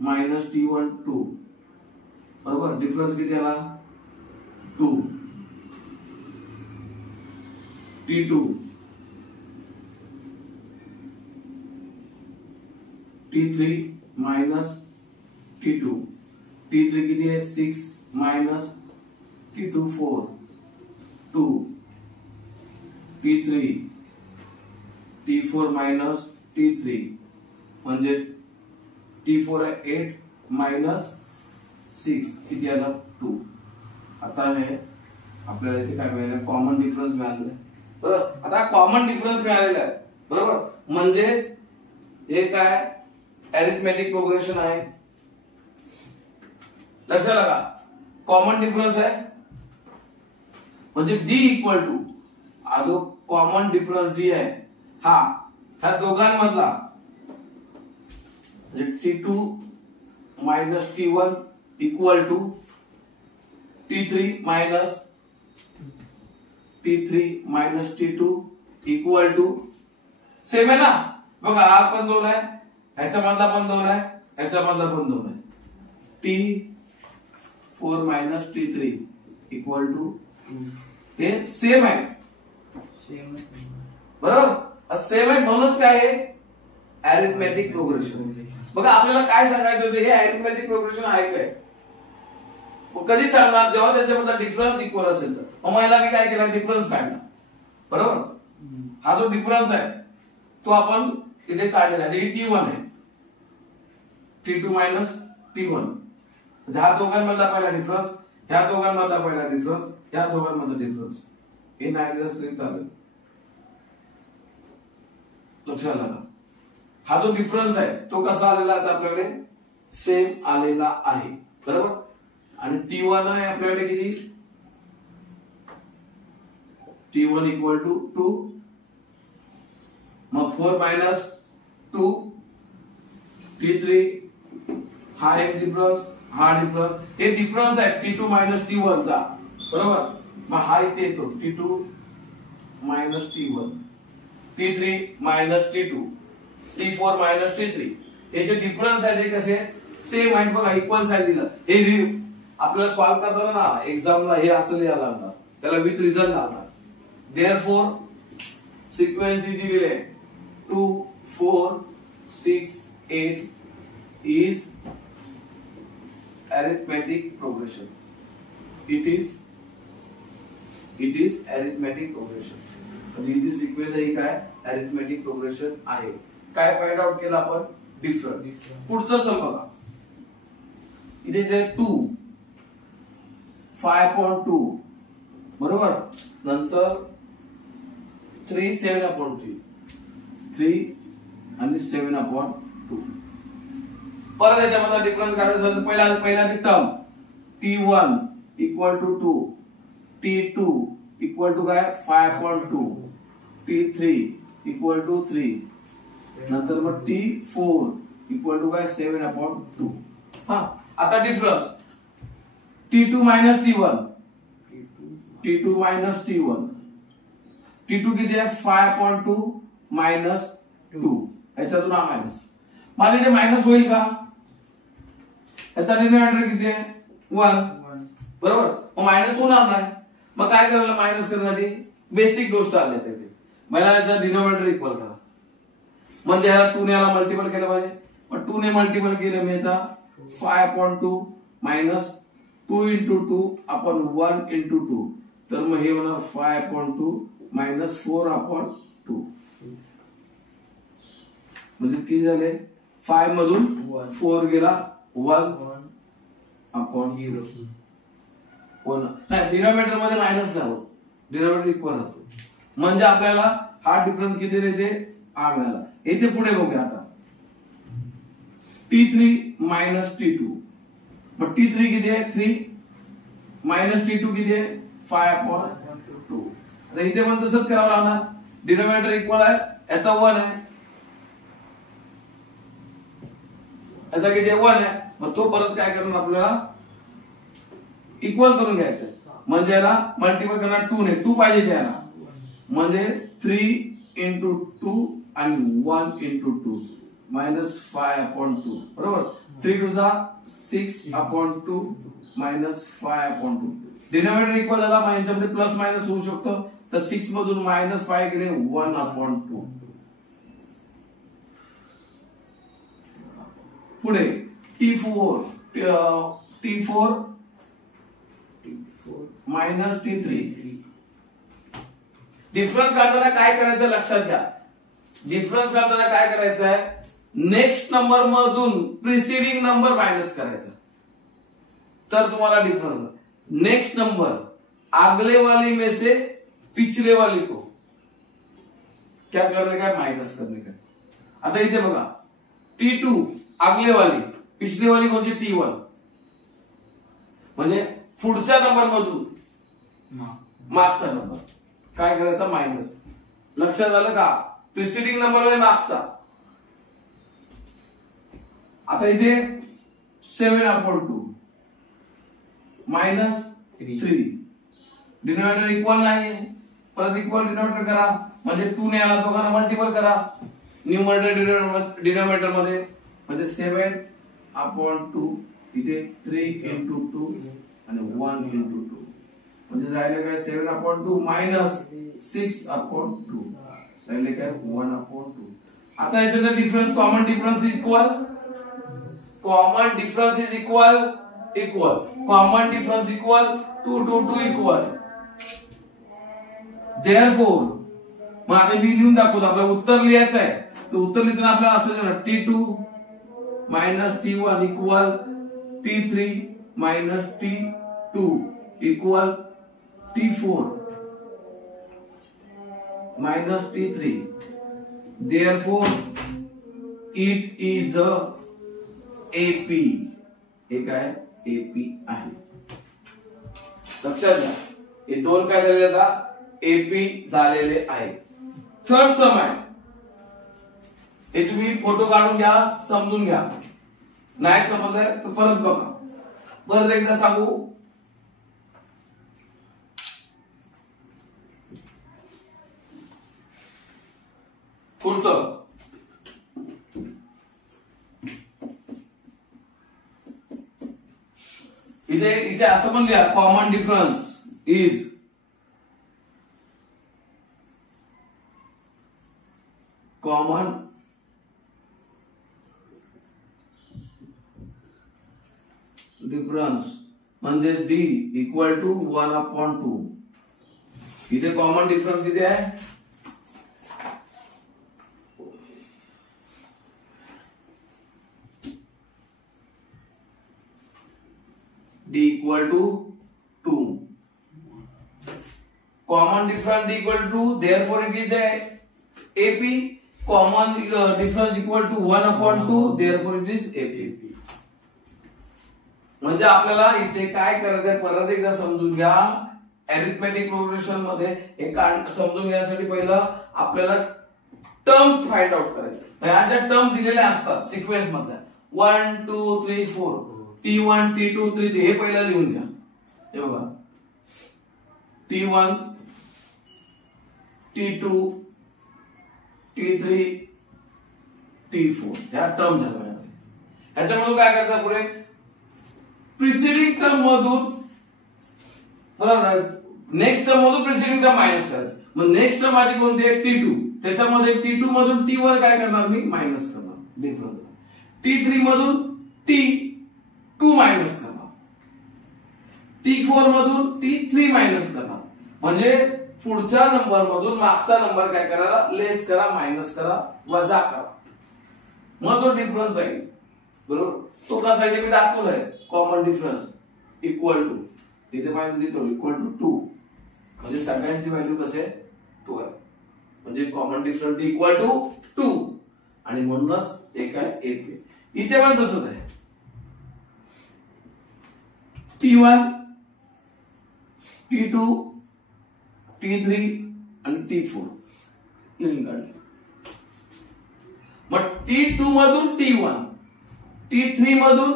मायनस T1 2 बरोबर. डिफरन्स किती आला 2. T2 T3 minus T2 T3 किती आहे 6 minus T2 4 2 T3 T4 minus T3 म्हणजे T4 आहे 8 मायनस 6 किती आलं 2. आता हे आपल्याला इथे काय मिळालं कॉमन डिफरन्स मिळालेला आहे. बरोबर. आता कॉमन डिफरन्स मिळालेला आहे बरोबर. म्हणजे हे काय अरिथमेटिक प्रोग्रेशन आहे. लक्षात आलं का? कॉमन डिफरन्स आहे म्हणजे D इक्वल टू हा जो कॉमन डिफरन्स D आहे हा ह्या दोघांमधला म्हणजे T2 minus T1 equal to T3 minus T2 equal to same आहे ना. बघा हा पण 2 आहे ह्याच्यामधला पण 2 आहे ह्याच्यामधला पण 2 आहे. T4 minus T3 equal to हे सेम आहे बरोबर. सेम आहे म्हणूनच काय आहे अरिथमेटिक प्रोग्रेशन. बघा आपल्याला काय सांगायचं होतं हे अरिथमेटिक प्रोग्रेशन आहे काय कधी सांगणार जेव्हा त्याच्यामधला डिफरन्स इक्वल असेल तर. मग मला मी काय केला डिफरन्स काढला बरोबर. हा जो डिफरन्स आहे तो आपण इथे काढलेला आहे. T1 आहे T2 मायनस T1 ह्या दोघांमधला पहिला डिफरन्स ह्या दोघांमधला पहिला डिफरन्स ह्या दोघांमधला डिफरन्स हे नाही दिलं तरी चालेल. लक्षात आलं. हा जो डिफरन्स आहे तो कसा आलेला आता आपल्याकडे सेम आलेला आहे बरोबर. आणि T1 आहे आपल्याकडे किती T1 इक्वल टू 2, मग 4 मायनस 2 T3, हा एक डिफरन्स, हा डिफरन्स, हे डिफरन्स आहे T2 मायनस T1 चा, बरोबर. मग हा इथे येतो T2 minus T1, T3 minus T2, T4 minus T3. हे जे डिफरन्स आहे ते कसे सेम आहे बघा, इक्वल साईड दिलं. हे आपल्याला सॉल्व करताना ना एक्झामला हे असं लिहायला लागणार, त्याला विथ रिझल्ट लागणार. देअरफॉर सिक्वेन्स दिलेली आहे 2 4 6 8 is arithmetic progression. It is arithmetic progression. म्हणजे जी सिक्वेन्स आहे काय arithmetic progression आहे. काय फाइंड आउट केलं आपण? डिफरंट. पुढचं सम बघा, इथे जे 2 5.2 बरोबर, नंतर 3 7/3 3 आणि 7/2. परत याच्यामध्ये डिफरन्स काढायचा झाला, पहिला term T1 equal to 2, T2 equal to काय 5.2, T3 इक्वल टू 3, नंतर मग T4 इक्वल टू काय 7/2. हा, आता difference T2 minus T1, T2 minus T1, T2 किती आहे 5.2 मायनस 2, याच्यातून हा मायनस, माझे इथे मायनस होईल का? याचा डिनोमिनेटर किती आहे 1, बरोबर. मग मायनस होणार नाही. मग काय करायला मायनस करण्यासाठी बेसिक गोष्ट आली तिथे, मला याचा डिनोमिनेटर इक्वल करा, म्हणजे ह्याला 2 ने याला मल्टिपल केलं पाहिजे. मग 2 ने मल्टिपल केलं मी आता 5.2 मायनस 2 into 2 अपॉन 1 into 2, तर मग हे होणार 5.2 मायनस 4/2. म्हणजे किती झाले 5 मधून 4 गेला 1/0. नाही, डिनोमिनेटर मध्ये मायनस नाही होत, डिनोमिनेटर इक्वल राहतो. म्हणजे आपल्याला हा डिफरन्स किती द्यायचे हा मिळाला. इथे पुढे बघूया आता T3 मायनस T2, मग T3 किती आहे 3 मायनस T2 किती आहे 5/2. आता इथे पण तसंच करावं लागणार, डिनोमिनेटर इक्वल आहे, याचा 1 आहे, याचा किती 1 आहे. मग तो परत काय करणार आपल्याला इक्वल करून घ्यायचं, म्हणजे याला मल्टिपल करणार 2 ने, 2 पाहिजे त्याला, म्हणजे 3 into 2 आणि 1 into 2 मायनस 5/2, बरोबर. 3 to 6/2 मायनस 5/2. डिनोमिनेटर इक्वल झाला, मग याच्यामध्ये प्लस मायनस होऊ शकतो, तर 6 मधून मायनस 5 गेले 1/2. पुढे T4 मायनस T3. डिफरन्स काढताना काय करायचं लक्षात घ्या, डिफरन्स काढताना काय करायचं आहे, नेक्स्ट नंबर मधून प्रिसिडिंग नंबर मायनस करायचा, तर तुम्हाला डिफरन्स. नेक्स्ट नंबर अगले वाली में से पिछले वाली को क्या करने का, माइनस करने का. आता इथे बघा T2 अगले वाली, पिछले वाली कोणती T1, म्हणजे पुढच्या नंबर मधून मागचा नंबर काय करायचा मायनस. लक्षात आलं का, प्रिसिडिंग नंबर म्हणजे मागचा. आता इथे 7/2 मायनस 3, डिनोमिनेटर इक्वल नाही, परत इक्वल डिनोमिनेटर करा, म्हणजे 2 ने याला दोघांना मल्टिपल करा न्यूमरेटर डिनोमिनेटर मध्ये, म्हणजे 7/2 इथे 3 into 2 आणि 1 into 2, म्हणजे राहिले काय 7/2 मायनस 6/2, राहिले काय 1/2. आता याच्यात difference common difference equal, common difference is equal equal, common difference equal 2 to 2 equal. Therefore मग आता मी लिहून दाखवतो, आपल्याला उत्तर लिहायचं आहे, तर उत्तर लिहिताना आपल्याला असं लिहिणार T2 minus T1 equal T3 minus T2 equal T4 minus T3. Therefore it is a AP. हे काय AP आहे. लक्षात घ्या, हे दोन काय झाले आता एपी झालेले आहे. थर्ड सम आहे, हे तुम्ही फोटो काढून घ्या, समजून घ्या. नाही समजलंय तर परत बघा. परत एकदा सांगू, पुढचं इथे असं पण लिहा, common difference is common difference म्हणजे डी इक्वल टू 1/2. इथे कॉमन डिफरन्स किती आहे? D equal to 2. Common difference D equal to 2, therefore it is a AP. Common difference equal to 1/2, therefore it is AP. म्हणजे आपल्याला इथे काय करायचंय परत एकदा समजून घ्या. अरिथमेटिक प्रोग्रेशन मध्ये हे समजून घेण्यासाठी पहिलं आपल्याला टर्म फाइंड आउट करायचं. ह्या ज्या टर्म दिलेल्या असतात सिक्वेन्स मधल्या 1 2 3 4, T1 T2 T3, हे पहिलं लिहून घ्या. हे बघा, T1 T2 T3 T4 ह्या टर्म झाल्या. ह्याच्यामधून काय करायचं, पुढे प्रिसिडिंग टर्म मधून बरोबर नेक्स्ट टर्म मधून प्रिसिडिंग टर्म मायनस करायचं. मग नेक्स्ट टर्म माझी कोणती आहे? T2. त्याच्यामध्ये T2 मधून T1 काय करणार मी? मायनस करणार डिफरन्स. T3 मधून T2 मायनस करणार. T4 मधून T3 मायनस करणार. म्हणजे पुढच्या नंबर मधून मागचा नंबर काय करायला? लेस करा, मायनस करा, वजा करा. मग तो डिफरन्स राहील. बरोबर, तो कसा आहे मी दाखवलाय. कॉमन डिफरन्स इक्वल टू, इथे पाहिजे देतो इक्वल टू 2, म्हणजे सगळ्यांची व्हॅल्यू कसे 2 आहे. म्हणजे कॉमन डिफरन्स इक्वल टू 2 आणि म्हणूनच एक आहे AP. इथे पण तसंच आहे. T1 T2 T3 आणि T4 लिहून काढले. मग T2 मधून T1, T3 मधून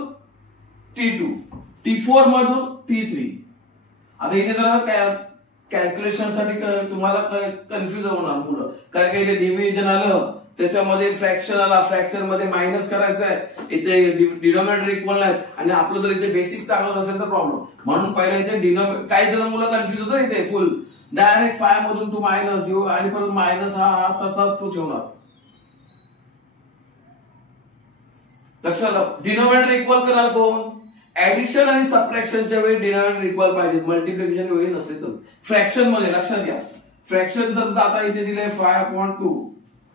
T2, T4 मधून T3. आता इथे जरा कॅल्क्युलेशन साठी तुम्हाला कन्फ्युज होणार मुलं, कारण का इथे डिव्हिजन आलं, त्याच्यामध्ये फ्रॅक्शन आला, फ्रॅक्शन मध्ये मायनस करायचं आहे, इथे डिनॉमिनेटर इक्वल नाही, आणि आपलं जर इथे बेसिक चांगलं नसेल तर प्रॉब्लेम. म्हणून पहिला इथे काही जण मुलं कन्फ्युज होतं इथे फुल डायरेक्ट 5 मधून तू मायनस देऊ आणि परत मायनस हा तसा तू ठेवणार. लक्षात, डिनॉमिनेटर इक्वल करणार कोण? ऍडिशन आणि सबट्रॅक्शनच्या वेळी डिनॉमिनेटर इक्वल पाहिजे, मल्टिप्लिकेशन वेळी नसते. तर फ्रॅक्शन मध्ये लक्षात घ्या, फ्रॅक्शन समजा आता इथे दिले 5/2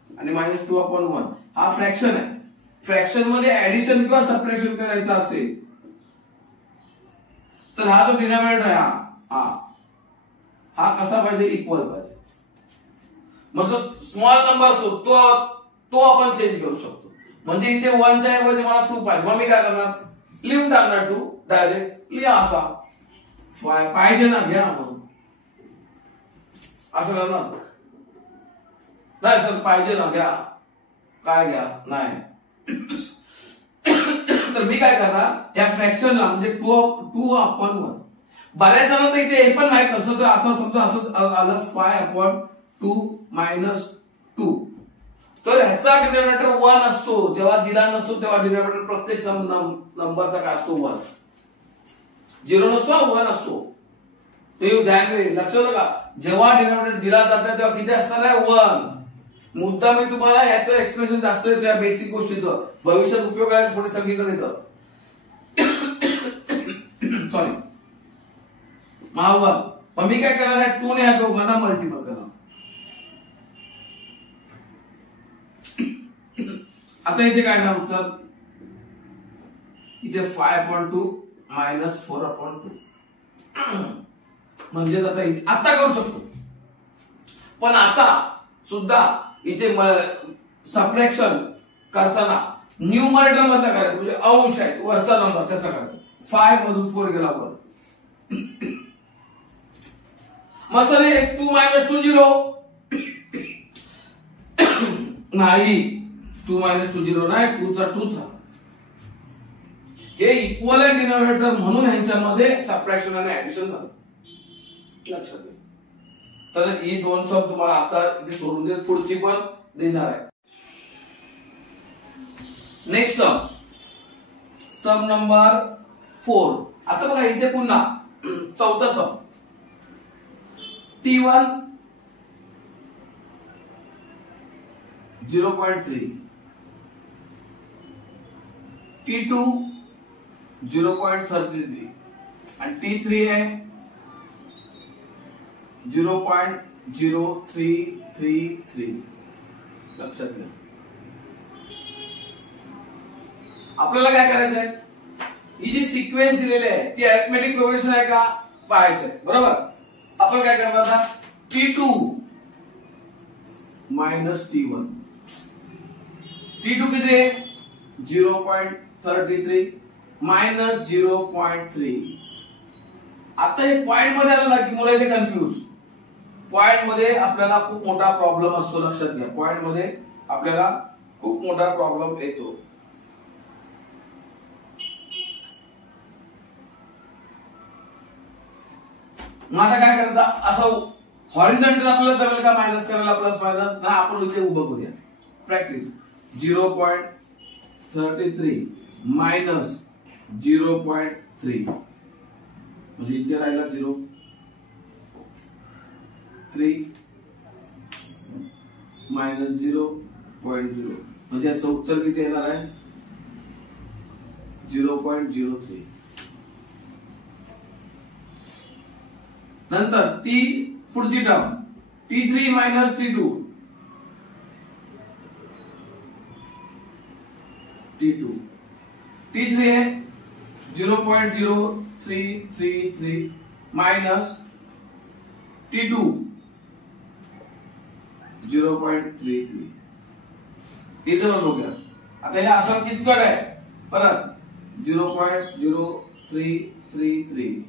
आणि -2/1, हा फ्रॅक्शन आहे. फ्रॅक्शन मध्ये ऍडिशन किंवा सबट्रॅक्शन करायचं असेल तर हा जो डिनॉमिनेटर आहे हा कसा पाहिजे? इक्वल पाहिजे. मग जो स्मॉल नंबर असतो तो आपण चेंज करू शकतो. म्हणजे इथे 1च्या ऐवजी मला 2 पाहिजे, मग मी काय करणार? लिहून टाकणार 2 डायरेक्ट. लिहा असा पाहिजे ना, घ्या म्हणून असं करणार नाही. सर पाहिजे ना, घ्या. काय घ्या? नाही. तर मी काय करणार, या फ्रॅक्शनला म्हणजे 2/1. बऱ्याच जणांना इथे हे पण नाही, कसं तर असं समजा असं आलं 5/2 -2. तर ह्याचा डिनॉमिनेटर 1 असतो. जेव्हा दिला नसतो तेव्हा डिनॉमिनेटर प्रत्येक नंबरचा काय असतो? 1. 0 नसतो, 1 असतो. ते ध्यान दे, लक्षात का? जेव्हा डिनॉमिनेटर दिला जातो तेव्हा किती असणार आहे? 1. मुद्दा मी तुम्हाला ह्याचं एक्सप्लेनेशन जास्त येतो या बेसिक गोष्टीचं, भविष्यात उपयोग करायला थोडी सगळीकडे येतं. सॉरी, मग मी काय करणार आहे? 2 ने ह्या दोघांना मल्टिपल करणार. आता इथे काय ना उत्तर, इथे 5/2 -4/2. म्हणजे आता करू शकतो, पण आता सुद्धा इथे सबट्रॅक्शन करताना न्यूमरेटर मधला करायचं, म्हणजे अंश आहे वरचा नंबर त्याचा करायचा. 5 मधून 4 गेला वर. मग सर 2 - 2 0 नाही, 2 - 2 0 नाही, 2 चा 2 चा. हे इक्वल आहे डिनॉमिनेटर म्हणून यांच्यामध्ये सबट्रॅक्शन आणि ऍडिशन झालं, लक्षात घ्या. तर ही दोन सम तुम्हाला आता इथे सोडून देत, पुढची पण देणार आहे. Next sum number 4. आता बघा इथे पुन्हा चौथा सम. T1 0.3, T2 0.33 आणि T3 आहे 0.0333. लक्षात घ्या. आपल्याला काय करायचं आहे, ही जी सिक्वेन्स दिलेली आहे ती अरिथमेटिक प्रोग्रेशन आहे का पाहायचं आहे, बरोबर. आपण काय करणार आता, T2 minus T1. T2 किती आहे 0.33 minus 0.3. आता हे पॉइंट मध्ये आलं ना की मुलं इथे कन्फ्यूज. पॉइंट मध्ये आपल्याला खूप मोठा प्रॉब्लेम असतो, लक्षात घ्या. पॉइंट मध्ये आपल्याला खूप मोठा प्रॉब्लेम येतो. मग आता काय करायचं, असं हॉरिझॉन्टल आपल्याला जमेल का मायनस करायला, प्लस मायनस ना, आपण इथे उभं करूया. प्रॅक्टिस 0.33 मायनस 0.3 म्हणजे इथे राहिला 0.3 मायनस 0.0 म्हणजे याचं उत्तर किती येणार आहे 0.03. नंतर ती पुढची term T3 minus T2 T3 है 0.0333 माइनस T2 0.33. इथे हो गया. आता हे असं किचकट आहे, परत 0.0333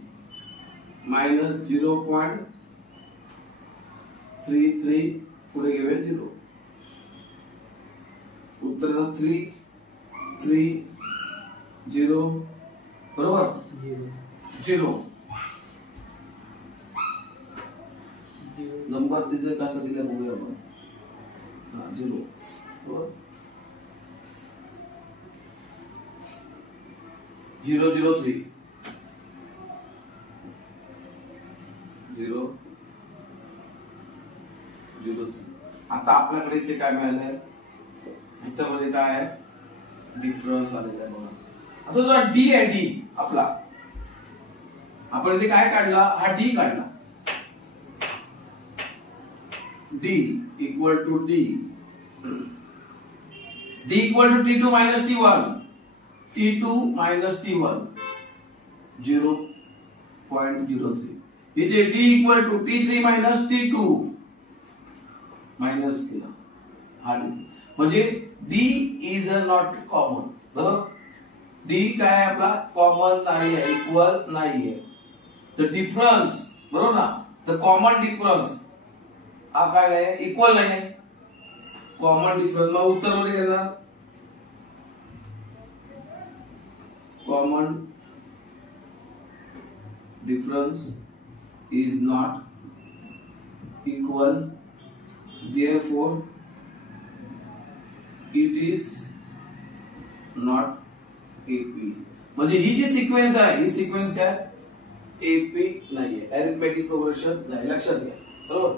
माइनस 0.33 पुढे घेऊया 0. उत्तर 330 बरोबर 0. नंबर तिथे कसा दिला बघूया आपण. 0 बरोबर 003 003. आता आपल्याकडे इथे काय मिळालंय, ह्याच्यामध्ये काय आहे डिफरन्स आलेला आहे बघा. आता जो डी आहे डी आपला, आपण इथे काय काढला, हा डी काढला. D equal to D equal to T2 minus T1 T2 minus T1 0.03. इथे D equal to T3 minus T2 minus केला हा म्हणजे D इज नॉट कॉमन. बरोबर, D काय आहे आपला कॉमन नाही आहे, इक्वल नाही आहे. द डिफरन्स बरोबर ना, द कॉमन डिफरन्स हा काय आहे इक्वल नाही आहे, कॉमन डिफरन्स. मग उत्तर मध्ये घेणार common difference is not equal, therefore it is not AP. म्हणजे ही जी सिक्वेन्स आहे ही सिक्वेन्स काय AP नाहीये, अरिथमेटिक प्रोग्रेशन नाही, लक्षात घ्या. बरोबर,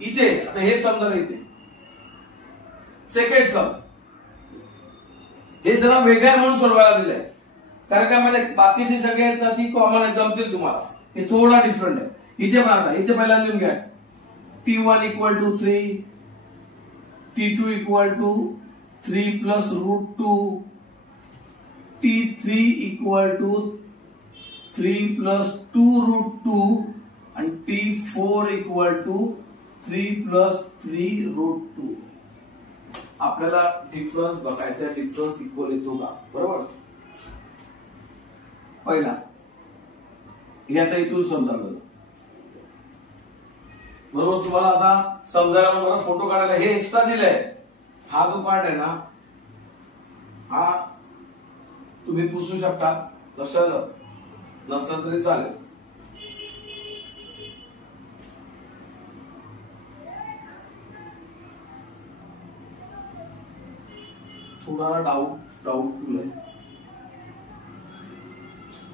इथे आता हे समजा इथे सेकंड सम हे जरा वेगळ्या म्हणून सोडवायला दिलंय, कारण काय म्हणजे बाकीचे सगळे आहेत ना ती कॉमन आहेत, जमतील तुम्हाला. हे थोडा डिफरंट आहे. इथे पण आता इथे पहिल्यांदा लिहून घ्या T1 equal to 3 T2 equal to 3 plus √2 T3 equal to 3 plus 2√2 आणि T4 इक्वल टू 3 प्लस 3√2. आपल्याला डिफरन्स बघायचा, डिफरन्स इक्वल येतो का, बरोबर. पहिला हे आता इथून समजावलं बरोबर. तुम्हाला आता समजायला मला फोटो काढायला हे एक्स्ट्रा दिलंय. हा जो पार्ट आहे ना, हा तुम्ही पुसू शकता, लक्षात नसलं तरी चालेल. थोडा डाऊटफुल आहे.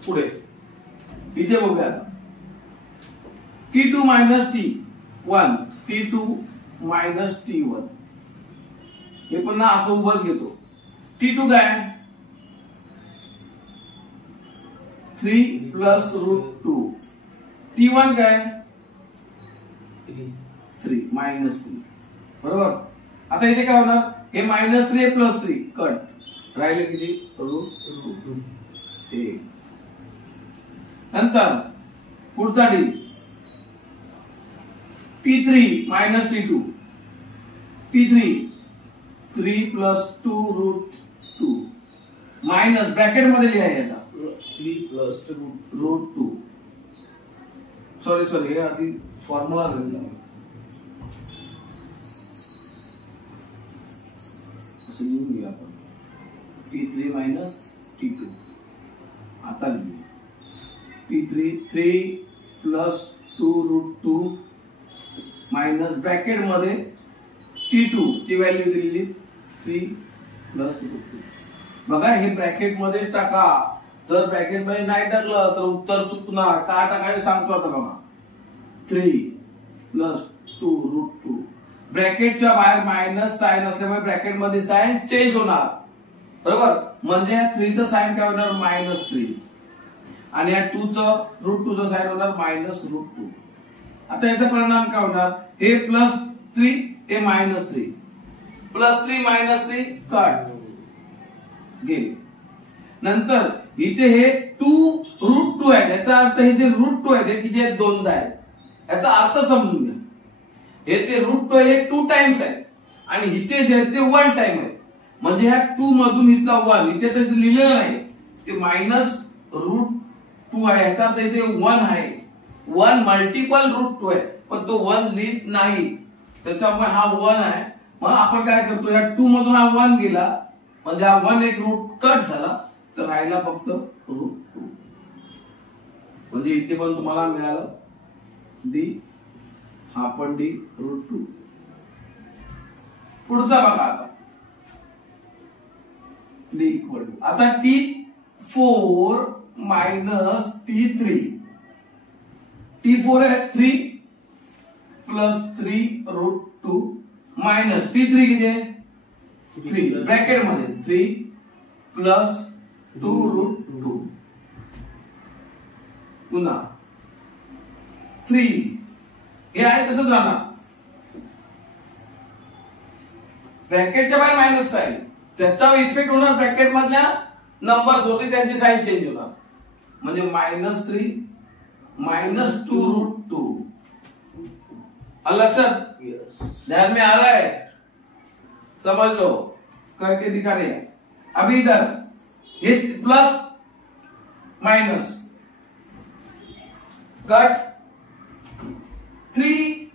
पुढे इथे बघूया. T2 minus T1, T2 minus T1 हे पण ना असं उभंच घेतो. T2 काय 3 प्लस √2. T1 काय 3 मायनस 3. बरोबर. आता इथे काय होणार, हे -3 प्लस 3 कट राहिले किती √2. नंतर पुढचा D T3 minus T2. T3 3 plus 2 √2 minus bracket मध्ये लिहायचे आता 3 प्लस √2. सॉरी हे आधी फॉर्म्युला लिहिला असं लिहून घेऊया आपण. T3 मायनस T2 आता लिहूया. T3 3 प्लस 2 √2 मायनस ब्रॅकेट मध्ये T2 ची व्हॅल्यू दिलेली 3 प्लस √2. बघा हे ब्रॅकेट मध्येच टाका. जर ब्रॅकेट मध्ये नाही टाकलं तर उत्तर चुकणार. काय टाकायचं सांगतो आता बघा. 3 प्लस 2 √2. ब्रॅकेटच्या बाहेर मायनस साइन असल्यामुळे ब्रॅकेट मध्ये साइन चेंज होणार. बरोबर. म्हणजे 3 चं साइन काय होणार -3 आणि या 2 चं √2 चं साइन होणार -√2. आता याचा परिणाम काय होणार, हे +3 हे -3 +3 -3 कट गेले. नंतर इथे हे 2 √2 आहे. याचा अर्थ हे जे √2 आहे ते किती आहेत, दोनदा आहे. याचा अर्थ समजून घ्या. हे जे √2 हे 2 टाइम्स आहे आणि इथे जे ते 1 टाइम आहे. म्हणजे ह्या 2 मधून इथला 1 इथे तर लिहिलेलं नाही, ते -√2 आहे. याचा अर्थ इथे 1 आहे. 1 मल्टिपल √2 आहे, पण तो 1 लिहित नाही, त्याच्यामुळे हा 1 आहे. मग आपण काय करतो, या 2 मधून हा 1 गेला म्हणजे हा 1 एक रूट कट झाला, तर राहिला फक्त √2. म्हणजे इथे पण तुम्हाला मिळालं डी, हा पण डी √2. पुढचा बघा आता डी इक्वल टू, आता T4 मायनस T3. T4 आहे 3 प्लस 3 √2 मायनस T3 किती आहे 3 ब्रॅकेट मध्ये 3 प्लस 2 √2 पुन्हा 3 हे आहे तसंच राहणार. ब्रॅकेटच्या बाहेर मायनस साइन, त्याच्यावर इफेक्ट होणार ब्रॅकेट मधल्या नंबर्स होते त्यांची साइन चेंज होणार. म्हणजे -3 -2 √2. लक्षात ध्यान में आ रहा है, समझ लो, करके दिखा रहे हैं. अभी इधर ये प्लस माइनस कट 3.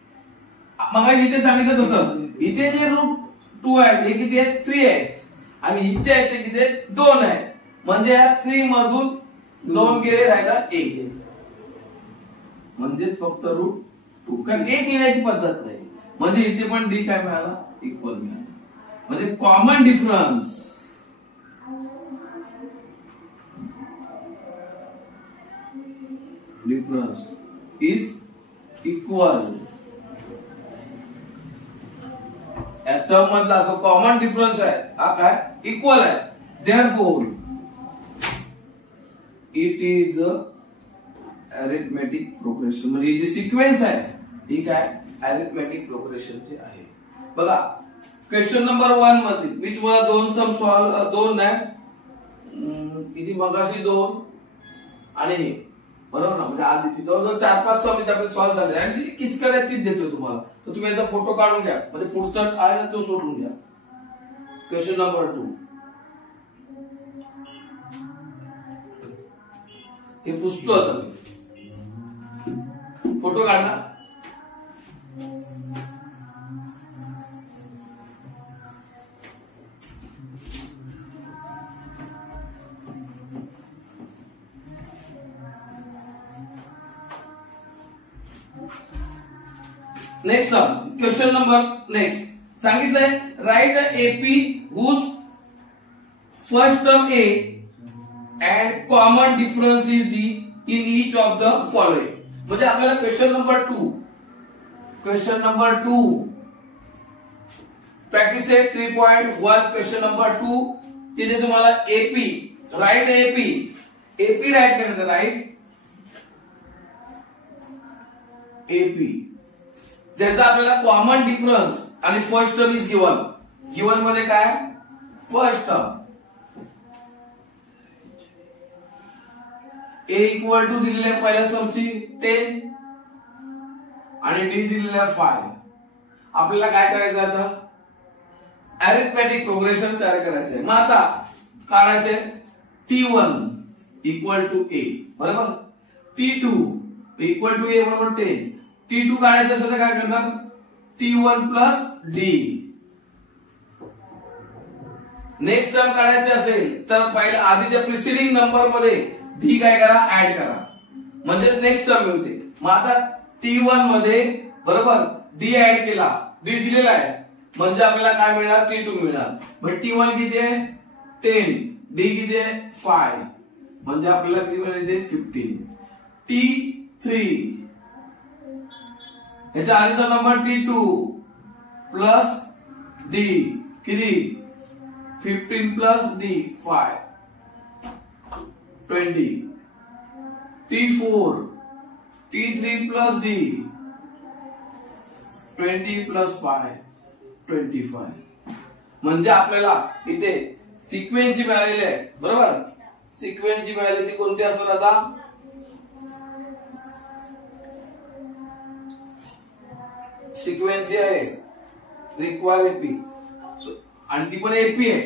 मग इथे सांगितलं तसं, इथे जे √2 आहे हे किती आहे 3 आहे आणि इथे आहे ते किती आहे 2 आहे. म्हणजे या 3 मधून 2 गेले, राहिला 1. म्हणजे फक्त √2, कारण 1 लिहायची पद्धत नाही. म्हणजे इथे पण डी काय मिळाला, इक्वल मिळाला. म्हणजे कॉमन डिफरन्स इज इक्वल. या टर्म मधला जो कॉमन डिफरन्स आहे हा काय इक्वल आहे. Therefore it is arithmetic progression. म्हणजे जी सिक्वेन्स आहे ही काय अरिथमेटिक प्रोग्रेशनची आहे. बघा क्वेश्चन नंबर 1 मध्ये मी तुम्हाला 2 सम सॉल्व, 2 नाही किती मगाशी 2 आणि बरोबर ना, म्हणजे आधी जवळजवळ 4-5 सम इथे आपले सॉल्व झाले आणि जी किचकट आहे तीच देतो तुम्हाला. तर तुम्ही याचा फोटो काढून घ्या, म्हणजे पुढचा आहे ना तो सोडून घ्या. क्वेश्चन नंबर 2 हे पुसतो आता मी, फोटो काढला. नेक्स्ट क्वेश्चन नंबर नेक्स्ट सांगितलंय write AP whose first term A and common difference is D in each of the following. म्हणजे आपल्याला क्वेश्चन नंबर 2 प्रॅक्टिस आहे 3.1 क्वेश्चन नंबर 2. तिथे तुम्हाला एपी राईट एपी राईट करायचं. राईट एपी ज्याचा आपल्याला common difference आणि फर्स्ट टर्म इज गिवन मध्ये काय first term A equal to दिलेल्या पहिल्या समची 10 आणि डी दिलेल्या 5. आपल्याला काय करायचं आता अरिथमेटिक प्रोग्रेशन तयार करायचं आहे. मग आता काढायचे T1 इक्वल टू ए बरोबर, T2 इक्वल टू ए बरोबर 10. T2 काढायचं असेल तर काय करणार T1 plus D. Next term काढायचे असेल तर पहिले आधीच्या प्रिसिडिंग नंबर मध्ये डी काय करा ऍड करा म्हणजे नेक्स्ट टर्म मिळते. मग आता T1 मध्ये बरोबर डी ऍड केला, डी दिलेला आहे म्हणजे आपल्याला काय मिळणार T2 मिळणार. मग T1 किती आहे 10, डी किती आहे 5 म्हणजे आपल्याला किती मिळते 15. T3 याच्या आधीचा नंबर T2 प्लस डी किती 15 plus D 5 20. T4 T3 plus D 20 plus 5 25. म्हणजे आपल्याला इथे सिक्वेन्सी मिळालेली आहे बरोबर. सिक्वेन्सी मिळाली ती कोणती असतात आता सिक्वेन्सी आहे रिक्वायर एपी आणि ती पण एपी आहे.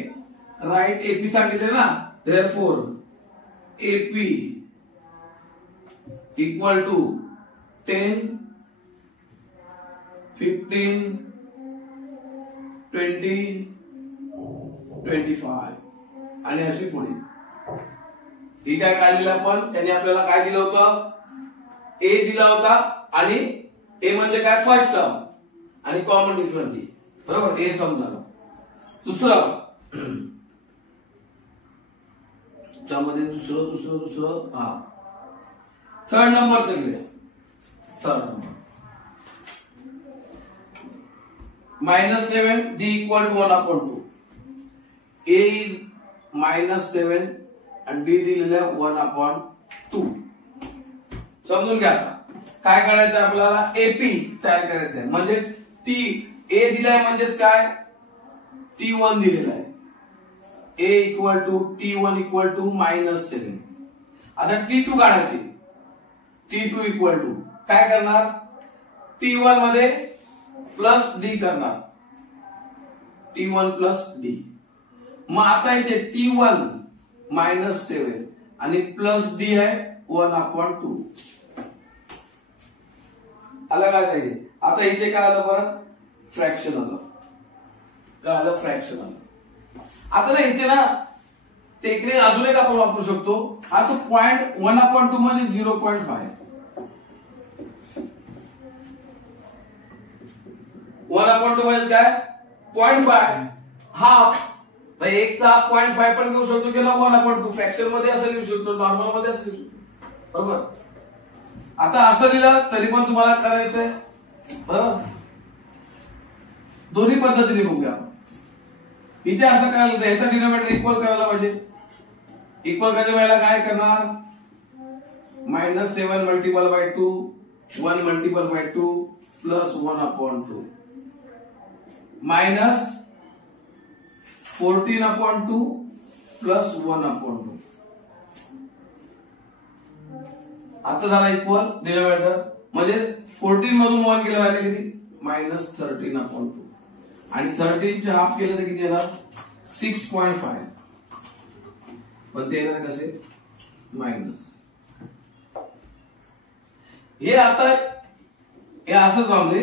राईट एपी सांगितले ना देअरफॉर एपी इक्वल टू 10 15 20 25 आणि अशी पुढे. ही काय काढलेलं आपण त्यांनी आपल्याला काय दिलं होतं ए दिला होता आणि ए म्हणजे काय फर्स्ट टर्म आणि कॉमन डिफरन्स बरोबर ए समजा. दुसरं त्यामध्ये दुसरं हा थर्ड नंबर सगळे third number -7 D equal to 1/2. A is -7 आणि डी दिलेलं 1/2. समजून घ्या. आता काय करायचं आपल्याला एपी तयार करायचं आहे म्हणजे टी ए दिलाय म्हणजेच काय T1 दिलेला आहे. A equal to T1 equal to -7. आता T2 काढायची. T2 इक्वल टू काय करणार T1 मध्ये प्लस डी करणार T1 प्लस डी. मग आता इथे T1 -7 आणि प्लस डी आहे 1/2. आलं काय इथे. आता इथे काय आलं परत फ्रॅक्शन आलं. काय आलं फ्रॅक्शन आलं. आता ना इथे ना टेक्निक अजून एक आपण वापरू शकतो. हा तो पॉइंट 1/2 मध्ये 0.5 1/2 म्हणजे काय 0.5 हाफ. एक चा 0.5 पण घेऊ शकतो किंवा 1/2 फ्रॅक्शन मध्ये असं लिहू शकतो नॉर्मल मध्ये असं लिहू शकतो बरोबर. आता असं लिहिलं तरी पण तुम्हाला करायचंय बरोबर. दोन्ही पद्धतीने बघूया. इथे असं करायला होतं ह्याचा डिनोमिनेटर इक्वल करायला पाहिजे. इक्वल करायच्या वेळेला काय करणार -7 multiple bye 2 1 multiple bye 2 plus 1/2 minus 14/2 plus 1/2. आता झाला इक्वल डिनोमिनेटर म्हणजे 14 मधून 1 गेलं पाहिजे किती -13/2 आणि 13 चे हाफ केले तर किती येणार 6.5 पण ते येणार कसे मायनस. हे आता हे असंच राहून दे.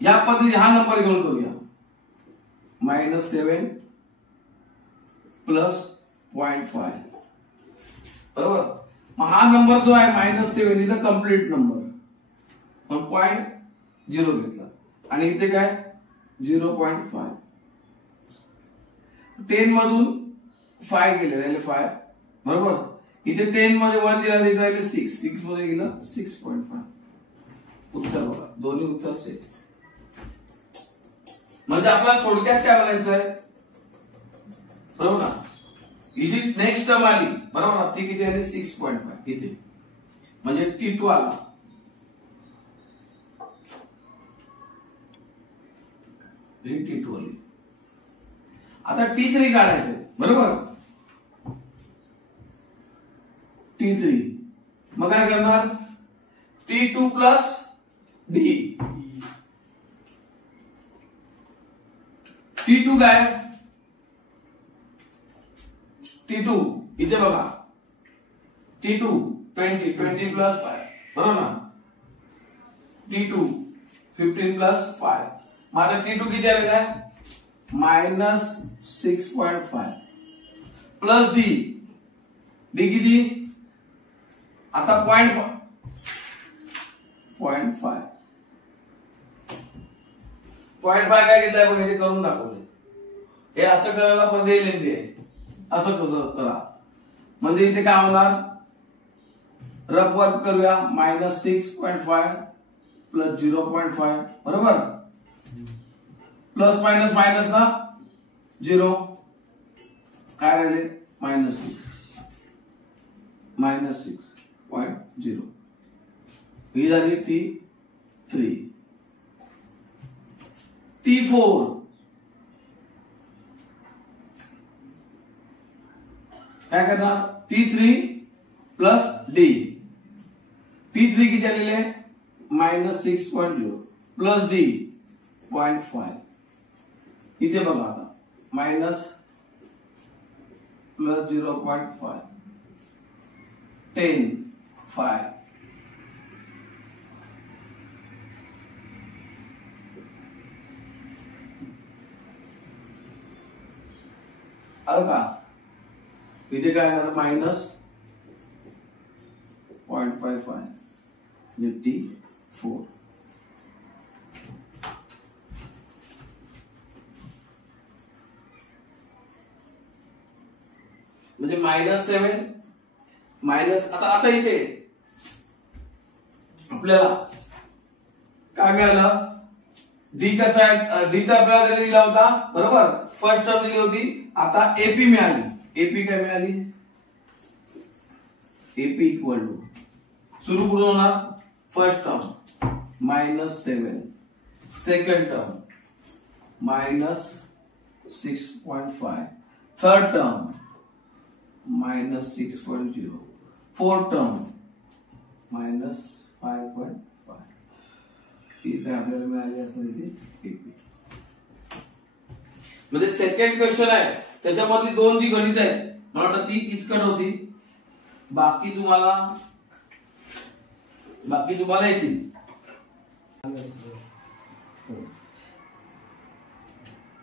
या पद्धतीने हा नंबर घेऊन करूया -7 प्लस 0.5 बरोबर. मग हा नंबर जो आहे -7 इज अ कम्प्लीट नंबर. मग 0.0 घेतला आणि इथे काय 0.5. 10 मधून 5 गेले, राहिले 5 बरोबर. इथे 10 मध्ये 1 दिला, इथे राहिले 6 मध्ये गेलं 6.5. उत्तर बघा, दोन्ही उत्तर सेम. म्हणजे आपल्याला थोडक्यात काय म्हणायचं आहे बरोबर ना. ही जी नेक्स्ट टर्म आली बरोबर ना, ती किती आली 6.5 इथे, म्हणजे T2 आला. T2 आली. आता T3 काढायचंय बरोबर. T3 मग काय करणार, T2 प्लस D. T2 काय, T2 इथे बघा, T2 20 प्लस 5 बरोबर ना. T2 15 plus 5. माझा T2 किती आलेला आहे -6.5 प्लस D किती आता 0.5 काय घेतलंय बघा, हे करून दाखवले. हे असं करायला पण लेंदी आहे, असं कसं करा. म्हणजे इथे काय होणार, रफ वर्क करूया, -6.5 प्लस 0.5 बरोबर. प्लस मायनस मायनस ना 0, काय राहिले -6.0. ही झाली T3. T4 काय करणार, T3 प्लस D. T3 किती आलेले -6.0 प्लस D 0.5. इथे बघा आता मायनस प्लस 0.5 10 5. आलं का, इथे काय येणार -0.55 T4. म्हणजे -7 मायनस. आता इथे आपल्याला काय मिळालं, डी कसा आहे, डी तर आपल्याला दिला होता बरोबर, फर्स्ट टर्म दिली होती. आता एपी मिळाली. एपी काय मिळाली, एपी इक्वल टू सुरू कुठून होणार, first term -7, second term -6.5, third term -6.0, fourth term -5.5. इथे आपल्याला मिळाली असणार इथे एपी. म्हणजे सेकंड क्वेश्चन आहे, त्याच्यामधली 2 जी गणित आहेत मला वाटतं ती किचकट होती. बाकी तुम्हाला येतील.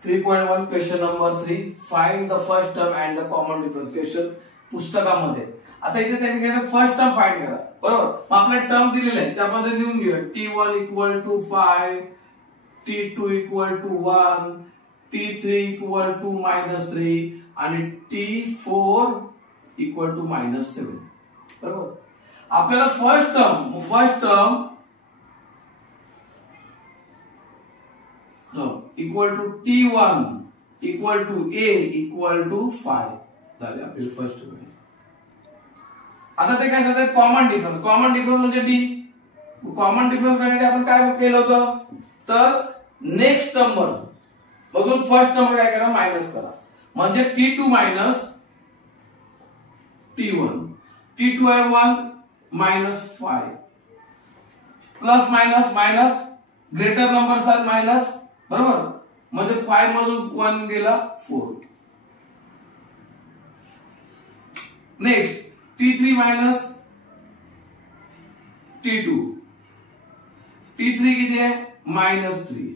3.1 question number 3, find the first term and the common difference. Question पुस्तकामध्ये. आता इथे त्यांनी काय फर्स्ट टर्म फाइंड करा बरोबर. मग आपल्याला टर्म दिलेले आहेत त्यामध्ये लिहून घेऊया. T1 equal to 5, T2 equal to 1, T3 equal to -3 आणि T4 इक्वल टू -7 बरोबर. आपल्याला first term equal to T1 equal to A equal to 5 झाले आपल्याला फर्स्ट टर्म. आता ते काय सांगतात, कॉमन डिफरन्स. कॉमन डिफरन्स म्हणजे डी. कॉमन डिफरन्स काढण्यासाठी आपण काय केलं होतं, तर नेक्स्ट टर्म मधून फर्स्ट टर्म काय करा, मायनस करा. म्हणजे T2 मायनस T1. T2 आहे 1 -5 plus minus minus greater number आहेत मायनस बरोबर. म्हणजे 5 मधून 1 गेला 4. Next T3 minus T2. T3 किती आहे -3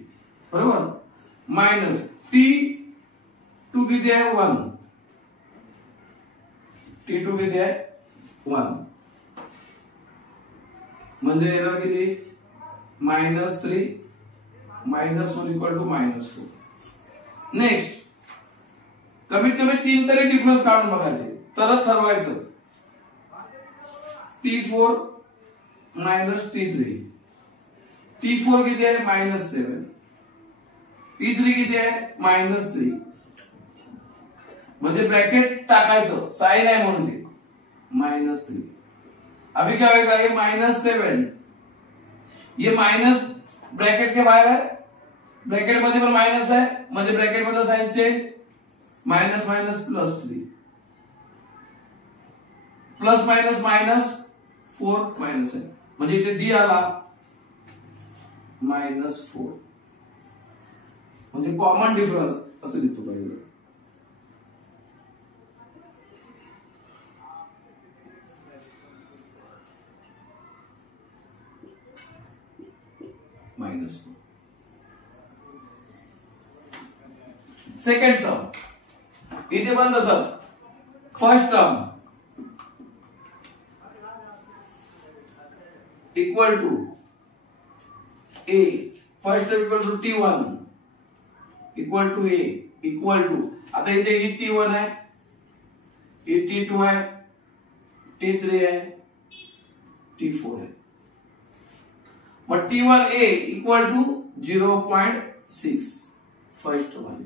बरोबर. मायनस T2 किती आहे 1. T2 किती आहे 1. म्हणजे एरर किती -3 -1 इक्वल टू -4. नेक्स्ट कमीत कमी 3 तरी डिफरन्स काढून बघायचे तरच ठरवायचं. T4 -T3. T4 किती आहे -7. T3 किती आहे -3. म्हणजे ब्रॅकेट टाकायचं साइन आहे म्हणून ते -3. अभी क्या होगा ये -7 ये माइनस ब्रैकेट के बाहर है ब्रैकेट मध्ये पण माइनस आहे म्हणजे ब्रॅकेट मध्ये sign change minus minus +3 plus minus -4 minus आहे म्हणजे इथे डी आला -4 म्हणजे कॉमन डिफरन्स असं लिहितो पाहिजे. -4. सेकंड टर्म इथे पण तसंच. First term equal to A. First term equal to T1 equal to A equal to आता इथे ही T1 आहे ही T2 आहे T3 आहे T4 आहे. मग T1A इक्वल टू 0.6 फर्स्ट वाली.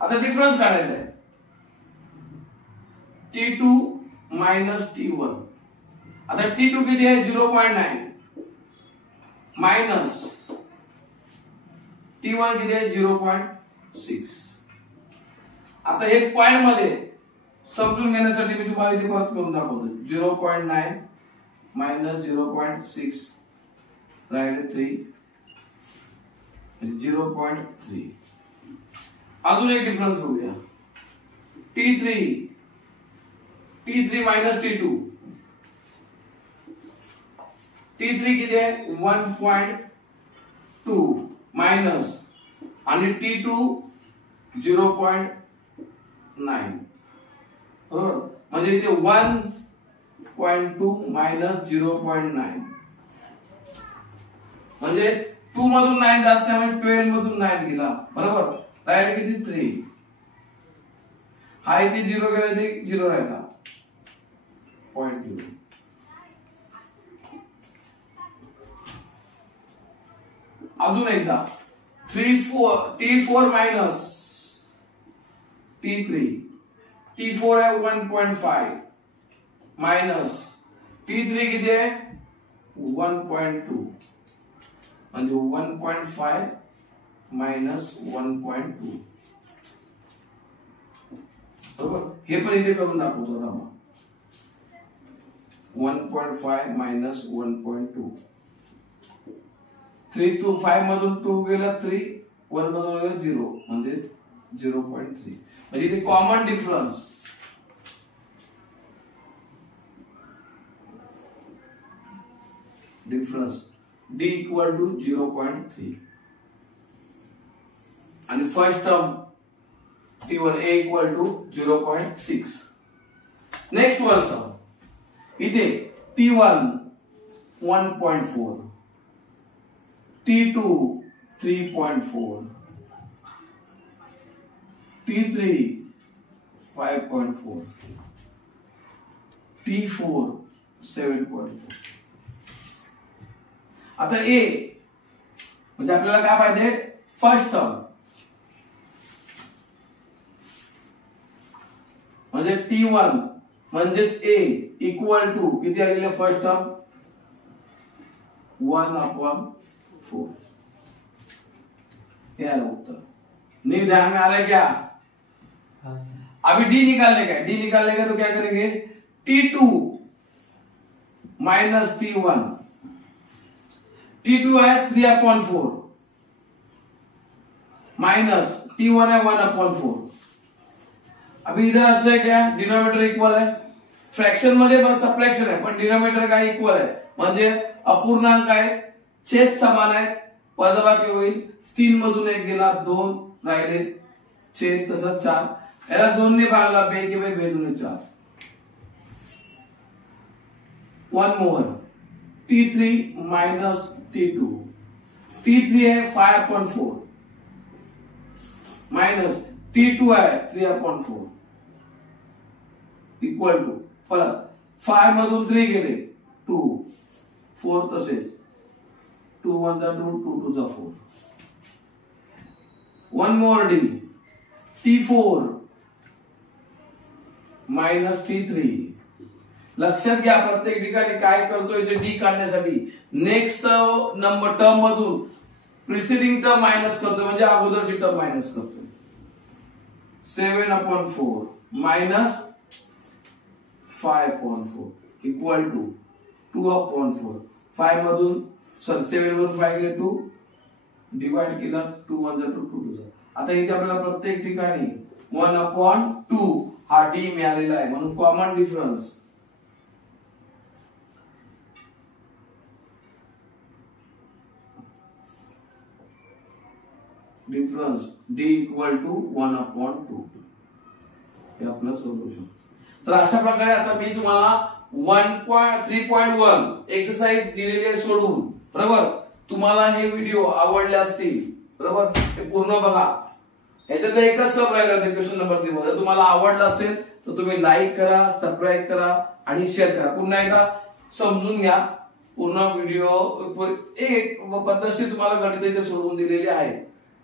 आता डिफरन्स काढायचा आहे. T2 minus T1. आता T2 किती आहे 0.9 माइनस T1 किती आहे 0.6. आता हे पॉइंट मध्ये समजून घेण्यासाठी मी तुम्हाला इथे परत करून दाखवतो. 0.9 माइनस 0.6 राइट 3 0.3. अजून एक डिफरन्स बघूया. T3 minus T2. T3 किती आहे 1.2 माइनस आणि T2 0.9 बरोबर. म्हणजे इथे 1.2 माइनस 0.9 म्हणजे 2 मधून 9 जात त्यामुळे 12 मधून 9 गेला बरोबर. राहिला किती 3. हा इथे 0 गेला ते 0 राहिला 0.2. अजून एकदा T4 माइनस T3. T4 आहे 1.5 माइनस T3 किती आहे 1.2 म्हणजे 1.5 माइनस 1.2 बरोबर. हे पण इथे करून दाखवतो आता. 1.5 माइनस 1.2. 3 to 5 मधून 2 गेला 3 1 मधून गेला 0 म्हणजे 0.3 म्हणजे इथे common difference D equal to 0.3 आणि first term T1A equal to 0.6. Next one sum इथे T1 1.4 T2 3.4 T3 5.4 T4 7.4. आता A म्हणजे आपल्याला काय पाहिजे फर्स्ट टर्म म्हणजे T1 म्हणजे A इक्वल टू किती आलेले फर्स्ट टर्म 1/4. ये आला उत्तर. नहीं ध्यान में आ रहा है क्या? अभी D निकालने का है. D निकालने का तो क्या करेंगे T2 माइनस T1. T2 है 3/4 माइनस T1 है 1/4. अभी इधर आता है क्या डिनोमिनेटर इक्वल है. फ्रॅक्शन मध्ये पण सबट्रॅक्शन आहे पण डिनोमिनेटर काय इक्वल आहे म्हणजे अपूर्णांक आहे छेद समान आहे वजाबाकी होईल. 3 मधून 1 गेला 2 राहिले छेद तसंच 4 याला 2 ने भागला 2 के 2 2 4 1 मोर T3 माइनस T2, T3 है 5/4 माइनस T2 है 3/4 इक्वल टू परत 5 मधून 3 गेले 2, 4 तसेच 2 1 2 2 2 4. One more D, T4 minus T3. लक्षात घ्या प्रत्येक ठिकाणी काय करतोय ते डी काढण्यासाठी नेक्स्ट नंबर टर्म मधून प्रिसिडिंग टर्म मायनस करतोय म्हणजे अगोदरची टर्म मायनस करतोय. 7/4 मायनस 5/4 इक्वल टू 2/4. 5 मधून 7 मधून 5 गेले 2 डिवाइड केला 2 1 2 2. आता इथे आपल्याला प्रत्येक ठिकाणी 1/2 हा डी मिळालेला आहे म्हणून common difference D equal to 1/2 हे आपलं सोल्युशन. तर अशा प्रकारे आता मी तुम्हाला 3.1 एक्सरसाइज दिलेली आहे सोडवून. बरोबर, तुम्हाला हे व्हिडिओ आवडले असतील बरोबर हे पूर्ण बघा. याच्यात एकच सब राहिला होता क्वेश्चन नंबर 3 मध्ये. तुम्हाला आवडलं असेल तर तुम्ही लाईक करा, सबस्क्राईब करा आणि शेअर करा. पुन्हा एकदा समजून घ्या पूर्ण व्हिडिओ. एक पद्धतशीर तुम्हाला गणित इथे सोडवून दिलेले आहे.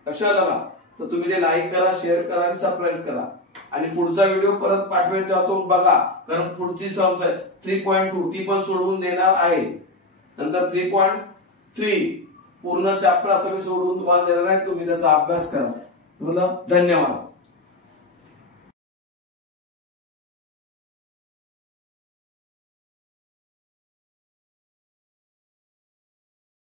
लक्षात आलं? तर तुम्ही ते लाईक करा, शेअर करा आणि सबस्क्राईब करा. आणि पुढचा व्हिडिओ परत पाठवेल तेव्हा तो बघा, कारण पुढची सम्स आहे 3.2 ती पण सोडवून देणार आहे. नंतर 3.3 पूर्ण चॅप्टर असं सोडवून तुम्हाला देणार आहे. तुम्ही त्याचा अभ्यास करा. धन्यवाद.